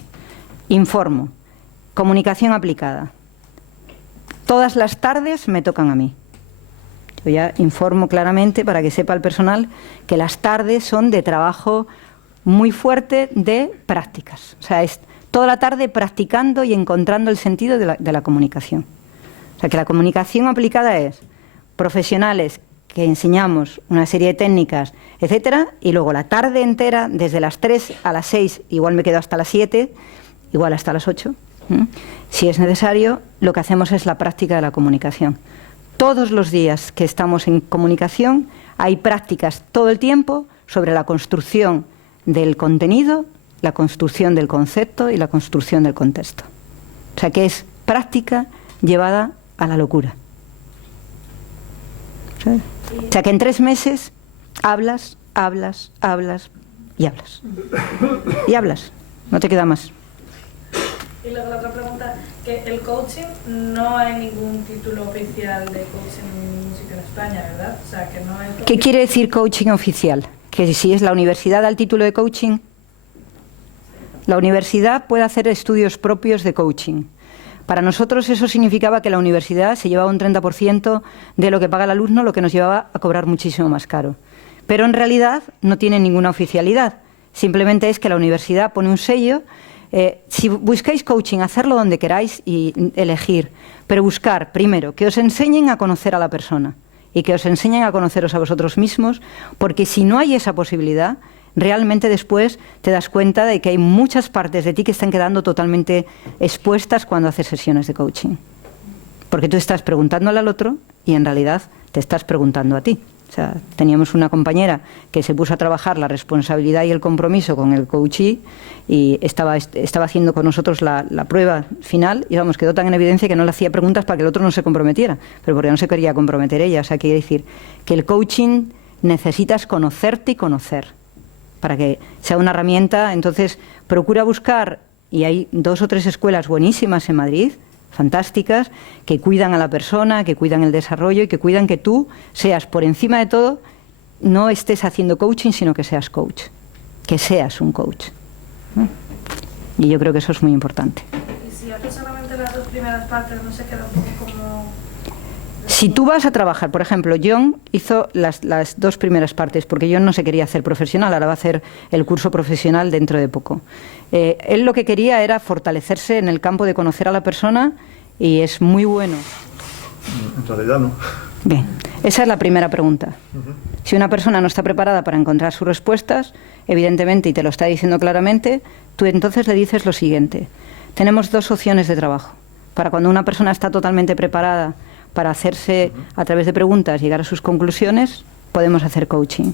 Informo. Comunicación aplicada. Todas las tardes me tocan a mí. Yo ya informo claramente para que sepa el personal que las tardes son de trabajo muy fuerte de prácticas. O sea, es toda la tarde practicando y encontrando el sentido de la comunicación. O sea, que la comunicación aplicada es profesionales que enseñamos una serie de técnicas, etcétera, y luego la tarde entera, desde las 3 a las 6, igual me quedo hasta las 7, igual hasta las 8. Si es necesario, lo que hacemos es la práctica de la comunicación. Todos los días que estamos en comunicación hay prácticas todo el tiempo sobre la construcción del contenido, la construcción del concepto y la construcción del contexto. O sea que es práctica llevada a la locura. ¿Sabes? O sea que en 3 meses hablas, hablas, hablas y hablas. Y hablas, no te queda más. Y luego la otra pregunta, que el coaching, no hay ningún título oficial de coaching en ningún sitio en España, ¿verdad? O sea, que no es... ¿Qué quiere decir coaching oficial? Que si es la universidad da el título de coaching. La universidad puede hacer estudios propios de coaching. Para nosotros eso significaba que la universidad se llevaba un 30% de lo que paga el alumno, lo que nos llevaba a cobrar muchísimo más caro. Pero en realidad no tiene ninguna oficialidad. Simplemente es que la universidad pone un sello. Si buscáis coaching, hacerlo donde queráis y elegir, pero buscar primero que os enseñen a conocer a la persona y que os enseñen a conoceros a vosotros mismos, porque si no hay esa posibilidad, realmente después te das cuenta de que hay muchas partes de ti que están quedando totalmente expuestas cuando haces sesiones de coaching, porque tú estás preguntándole al otro y en realidad te estás preguntando a ti. O sea, teníamos una compañera que se puso a trabajar la responsabilidad y el compromiso con el coachee y estaba haciendo con nosotros la prueba final y vamos, quedó tan en evidencia que no le hacía preguntas para que el otro no se comprometiera, pero porque no se quería comprometer ella. O sea, quiere decir que el coaching necesitas conocerte y conocer para que sea una herramienta. Entonces, procura buscar, y hay 2 o 3 escuelas buenísimas en Madrid, fantásticas, que cuidan a la persona, que cuidan el desarrollo y que cuidan que tú seas, por encima de todo, no estés haciendo coaching, sino que seas coach, que seas un coach. Y yo creo que eso es muy importante. Y si haces solamente las 2 primeras partes, ¿no se queda un poco como...? Si tú vas a trabajar, por ejemplo, John hizo las 2 primeras partes, porque John no se quería hacer profesional, ahora va a hacer el curso profesional dentro de poco. Él lo que quería era fortalecerse en el campo de conocer a la persona y es muy bueno. En realidad no. Bien, esa es la primera pregunta. Si una persona no está preparada para encontrar sus respuestas, evidentemente, y te lo está diciendo claramente, tú entonces le dices lo siguiente. Tenemos dos opciones de trabajo. Para cuando una persona está totalmente preparada para hacerse, a través de preguntas, llegar a sus conclusiones, podemos hacer coaching.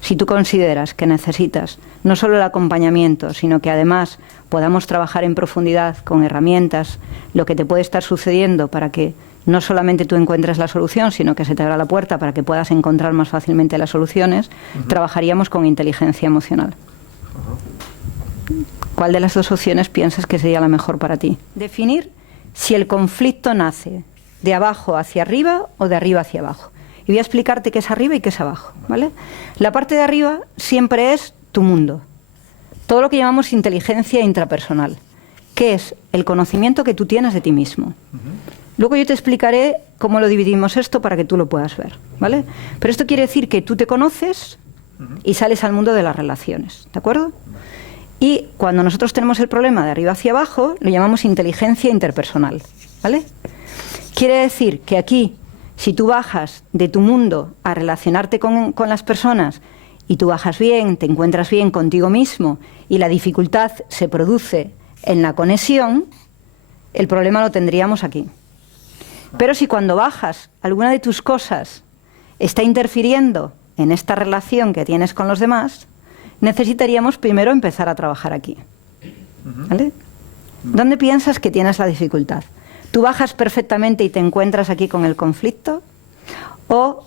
Si tú consideras que necesitas no solo el acompañamiento, sino que además podamos trabajar en profundidad con herramientas, lo que te puede estar sucediendo para que no solamente tú encuentres la solución, sino que se te abra la puerta para que puedas encontrar más fácilmente las soluciones, trabajaríamos con inteligencia emocional. ¿Cuál de las dos opciones piensas que sería la mejor para ti? Definir si el conflicto nace de abajo hacia arriba o de arriba hacia abajo. Y voy a explicarte qué es arriba y qué es abajo, ¿vale? La parte de arriba siempre es tu mundo. Todo lo que llamamos inteligencia intrapersonal, que es el conocimiento que tú tienes de ti mismo. Luego yo te explicaré cómo lo dividimos esto para que tú lo puedas ver, ¿vale? Pero esto quiere decir que tú te conoces y sales al mundo de las relaciones, ¿de acuerdo? Y cuando nosotros tenemos el problema de arriba hacia abajo, lo llamamos inteligencia interpersonal, ¿vale? Quiere decir que aquí, si tú bajas de tu mundo a relacionarte con las personas y tú bajas bien, te encuentras bien contigo mismo y la dificultad se produce en la conexión, el problema lo tendríamos aquí. Pero si cuando bajas alguna de tus cosas está interfiriendo en esta relación que tienes con los demás, necesitaríamos primero empezar a trabajar aquí. ¿Vale? ¿Dónde piensas que tienes la dificultad? ¿Tú bajas perfectamente y te encuentras aquí con el conflicto? ¿O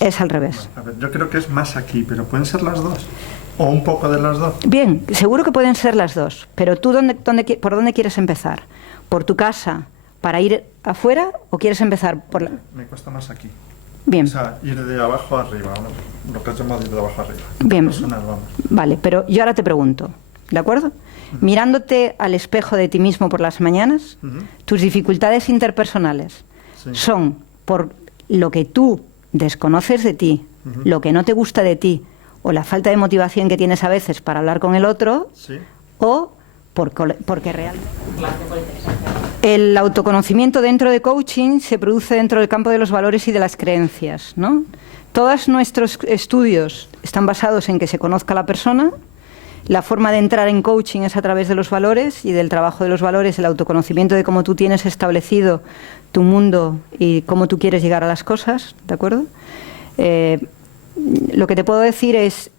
es al revés? A ver, yo creo que es más aquí, pero ¿pueden ser las dos? ¿O un poco de las dos? Bien, seguro que pueden ser las dos. Pero ¿tú por dónde quieres empezar? ¿Por tu casa para ir afuera o quieres empezar por la...? Me cuesta más aquí. Bien. O sea, ir de abajo a arriba, vamos, lo que has llamado ir de abajo a arriba. Bien. Personal, vamos. Vale, pero yo ahora te pregunto, ¿de acuerdo? Mirándote al espejo de ti mismo por las mañanas, tus dificultades interpersonales son por lo que tú desconoces de ti, lo que no te gusta de ti, o la falta de motivación que tienes a veces para hablar con el otro, o porque realmente... El autoconocimiento dentro de coaching se produce dentro del campo de los valores y de las creencias, ¿no? Todos nuestros estudios están basados en que se conozca a la persona. La forma de entrar en coaching es a través de los valores y del trabajo de los valores, el autoconocimiento de cómo tú tienes establecido tu mundo y cómo tú quieres llegar a las cosas, ¿de acuerdo? Lo que te puedo decir es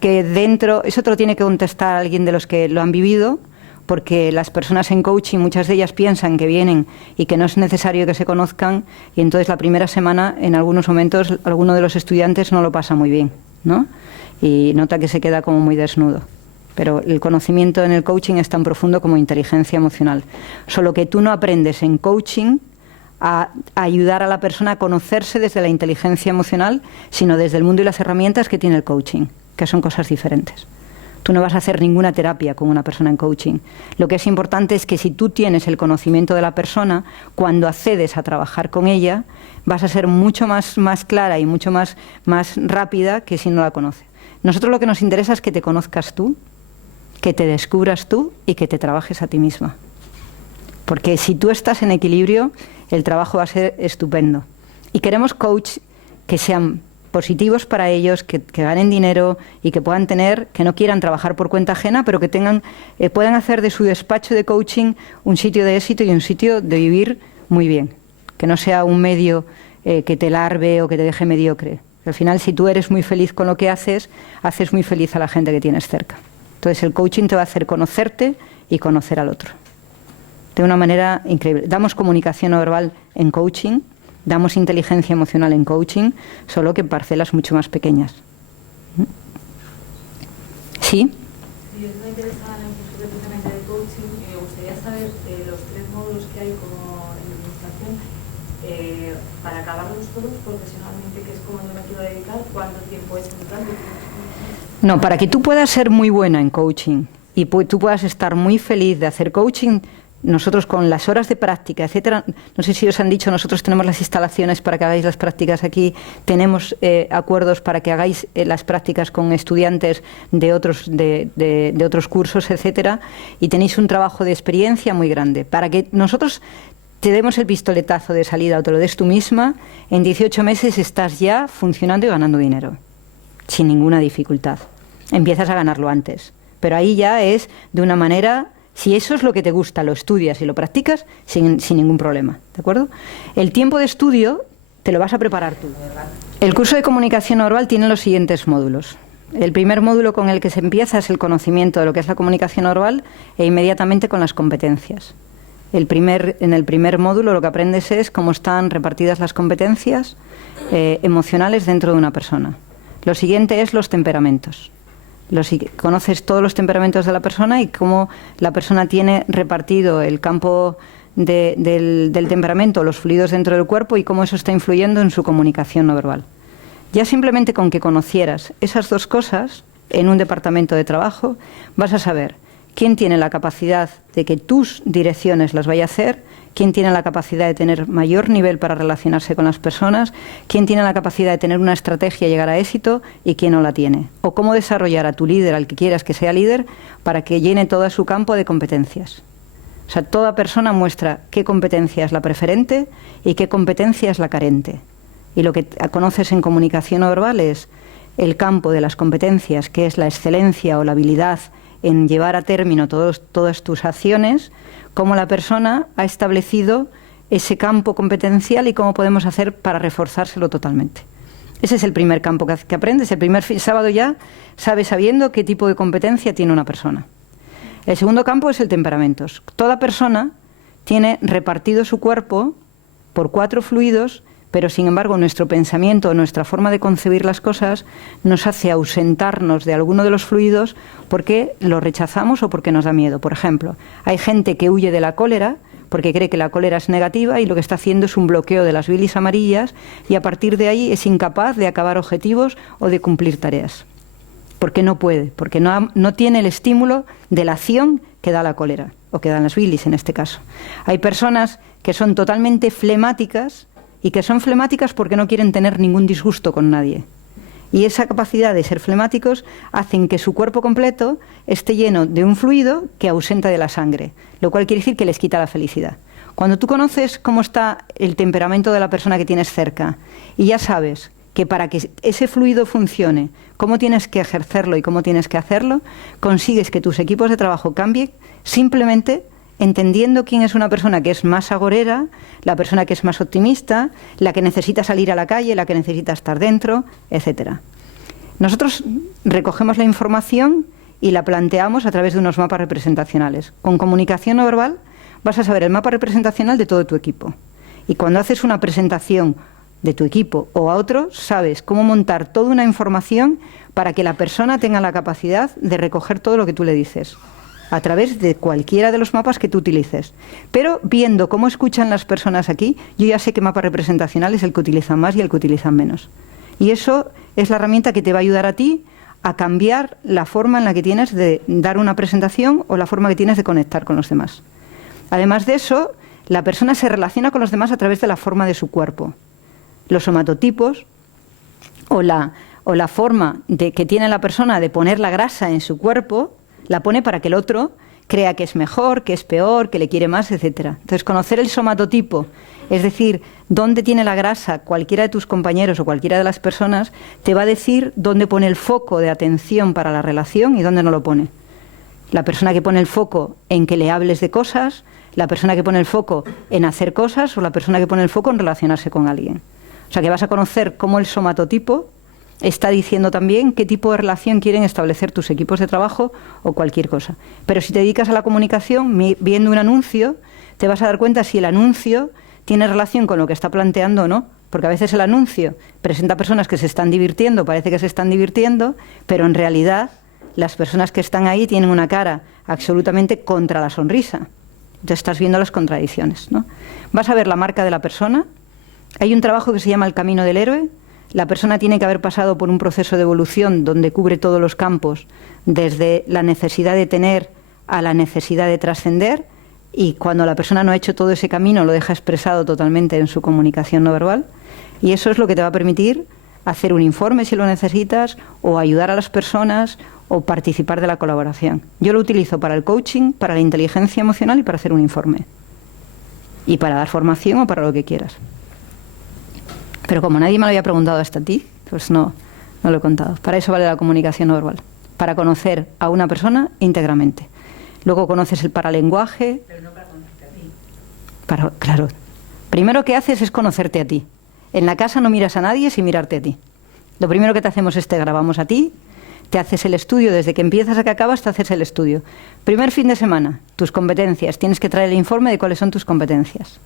que dentro, eso te lo tiene que contestar alguien de los que lo han vivido, porque las personas en coaching, muchas de ellas piensan que vienen y que no es necesario que se conozcan, y entonces la primera semana, en algunos momentos, alguno de los estudiantes no lo pasa muy bien, ¿no? Y nota que se queda como muy desnudo. Pero el conocimiento en el coaching es tan profundo como inteligencia emocional. Solo que tú no aprendes en coaching a ayudar a la persona a conocerse desde la inteligencia emocional, sino desde el mundo y las herramientas que tiene el coaching, que son cosas diferentes. Tú no vas a hacer ninguna terapia con una persona en coaching. Lo que es importante es que si tú tienes el conocimiento de la persona, cuando accedes a trabajar con ella, vas a ser mucho más clara y mucho más rápida que si no la conoces. Nosotros lo que nos interesa es que te conozcas tú, que te descubras tú y que te trabajes a ti misma. Porque si tú estás en equilibrio, el trabajo va a ser estupendo. Y queremos coach que sean positivos para ellos, que ganen dinero y que puedan tener, que no quieran trabajar por cuenta ajena, pero que tengan, puedan hacer de su despacho de coaching un sitio de éxito y un sitio de vivir muy bien. Que no sea un medio que te larve o que te deje mediocre. Al final, si tú eres muy feliz con lo que haces, haces muy feliz a la gente que tienes cerca. Entonces, el coaching te va a hacer conocerte y conocer al otro. De una manera increíble. Damos comunicación no verbal en coaching, damos inteligencia emocional en coaching, solo que en parcelas mucho más pequeñas. ¿Sí? Sí, yo estoy interesada en el curso precisamente de coaching y me gustaría saber los 3 módulos que hay como en administración para acabarlos todos profesionalmente, que es como yo me quiero dedicar, cuánto tiempo es en total. No, para que tú puedas ser muy buena en coaching y tú puedas estar muy feliz de hacer coaching, nosotros con las horas de práctica, etcétera, no sé si os han dicho, nosotros tenemos las instalaciones para que hagáis las prácticas aquí, tenemos acuerdos para que hagáis las prácticas con estudiantes de otros cursos, etcétera, y tenéis un trabajo de experiencia muy grande. Para que nosotros te demos el pistoletazo de salida o te lo des tú misma, en 18 meses estás ya funcionando y ganando dinero, sin ninguna dificultad. Empiezas a ganarlo antes, pero ahí ya es de una manera, si eso es lo que te gusta, lo estudias y lo practicas sin ningún problema, ¿de acuerdo? El tiempo de estudio te lo vas a preparar tú. El curso de comunicación no verbal tiene los siguientes módulos. El primer módulo con el que se empieza es el conocimiento de lo que es la comunicación no verbal e inmediatamente con las competencias. En el primer módulo lo que aprendes es cómo están repartidas las competencias emocionales dentro de una persona. Lo siguiente es los temperamentos. Conoces todos los temperamentos de la persona y cómo la persona tiene repartido el campo del temperamento, los fluidos dentro del cuerpo y cómo eso está influyendo en su comunicación no verbal. Ya simplemente con que conocieras esas dos cosas en un departamento de trabajo, vas a saber quién tiene la capacidad de que tus direcciones las vaya a hacer, quién tiene la capacidad de tener mayor nivel para relacionarse con las personas, quién tiene la capacidad de tener una estrategia y llegar a éxito y quién no la tiene. O cómo desarrollar a tu líder, al que quieras que sea líder, para que llene todo su campo de competencias. O sea, toda persona muestra qué competencia es la preferente y qué competencia es la carente. Y lo que conoces en comunicación no verbal es el campo de las competencias, que es la excelencia o la habilidad en llevar a término todas tus acciones, cómo la persona ha establecido ese campo competencial y cómo podemos hacer para reforzárselo totalmente. Ese es el primer campo que aprendes. El primer sábado ya sabes sabiendo qué tipo de competencia tiene una persona. El segundo campo es el temperamentos. Toda persona tiene repartido su cuerpo por 4 fluidos, pero sin embargo nuestro pensamiento, nuestra forma de concebir las cosas nos hace ausentarnos de alguno de los fluidos porque lo rechazamos o porque nos da miedo. Por ejemplo, hay gente que huye de la cólera porque cree que la cólera es negativa y lo que está haciendo es un bloqueo de las bilis amarillas y a partir de ahí es incapaz de acabar objetivos o de cumplir tareas. Porque no puede, porque no tiene el estímulo de la acción que da la cólera o que dan las bilis en este caso. Hay personas que son totalmente flemáticas y que son flemáticas porque no quieren tener ningún disgusto con nadie. Y esa capacidad de ser flemáticos hacen que su cuerpo completo esté lleno de un fluido que ausenta de la sangre, lo cual quiere decir que les quita la felicidad. Cuando tú conoces cómo está el temperamento de la persona que tienes cerca y ya sabes que para que ese fluido funcione, cómo tienes que ejercerlo y cómo tienes que hacerlo, consigues que tus equipos de trabajo cambien simplemente entendiendo quién es una persona que es más agorera, la persona que es más optimista, la que necesita salir a la calle, la que necesita estar dentro, etcétera. Nosotros recogemos la información y la planteamos a través de unos mapas representacionales. Con comunicación no verbal vas a saber el mapa representacional de todo tu equipo. Y cuando haces una presentación de tu equipo o a otro, sabes cómo montar toda una información para que la persona tenga la capacidad de recoger todo lo que tú le dices, a través de cualquiera de los mapas que tú utilices. Pero viendo cómo escuchan las personas aquí, yo ya sé qué mapa representacional es el que utilizan más y el que utilizan menos. Y eso es la herramienta que te va a ayudar a ti a cambiar la forma en la que tienes de dar una presentación o la forma que tienes de conectar con los demás. Además de eso, la persona se relaciona con los demás a través de la forma de su cuerpo. Los somatotipos o la forma que tiene la persona de poner la grasa en su cuerpo, la pone para que el otro crea que es mejor, que es peor, que le quiere más, etcétera. Entonces, conocer el somatotipo, es decir, dónde tiene la grasa cualquiera de tus compañeros o cualquiera de las personas, te va a decir dónde pone el foco de atención para la relación y dónde no lo pone. La persona que pone el foco en que le hables de cosas, la persona que pone el foco en hacer cosas o la persona que pone el foco en relacionarse con alguien. O sea, que vas a conocer cómo el somatotipo está diciendo también qué tipo de relación quieren establecer tus equipos de trabajo o cualquier cosa. Pero si te dedicas a la comunicación, viendo un anuncio, te vas a dar cuenta si el anuncio tiene relación con lo que está planteando o no. Porque a veces el anuncio presenta personas que se están divirtiendo, parece que se están divirtiendo, pero en realidad las personas que están ahí tienen una cara absolutamente contra la sonrisa. Entonces estás viendo las contradicciones, ¿no? Vas a ver la marca de la persona. Hay un trabajo que se llama El Camino del Héroe. La persona tiene que haber pasado por un proceso de evolución donde cubre todos los campos, desde la necesidad de tener a la necesidad de trascender, y cuando la persona no ha hecho todo ese camino lo deja expresado totalmente en su comunicación no verbal, y eso es lo que te va a permitir hacer un informe si lo necesitas, o ayudar a las personas, o participar de la colaboración. Yo lo utilizo para el coaching, para la inteligencia emocional y para hacer un informe. y para dar formación o para lo que quieras. Pero como nadie me lo había preguntado hasta ti, pues no lo he contado. Para eso vale la comunicación no verbal, para conocer a una persona íntegramente. Luego conoces el paralenguaje. Pero no para conocerte a ti. Claro. Primero que haces es conocerte a ti. En la casa no miras a nadie sin mirarte a ti. Lo primero que te hacemos es te grabamos a ti, te haces el estudio, desde que empiezas a que acabas te haces el estudio. Primer fin de semana, tus competencias. Tienes que traer el informe de cuáles son tus competencias.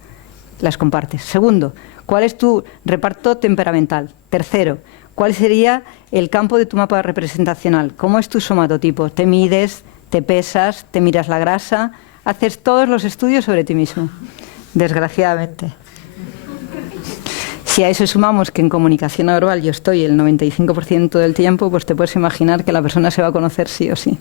Las compartes. Segundo, ¿cuál es tu reparto temperamental? Tercero, ¿cuál sería el campo de tu mapa representacional? ¿Cómo es tu somatotipo? ¿Te mides? ¿Te pesas? ¿Te miras la grasa? Haces todos los estudios sobre ti mismo. Desgraciadamente. Si a eso sumamos que en comunicación no verbal yo estoy el 95% del tiempo, pues te puedes imaginar que la persona se va a conocer sí o sí.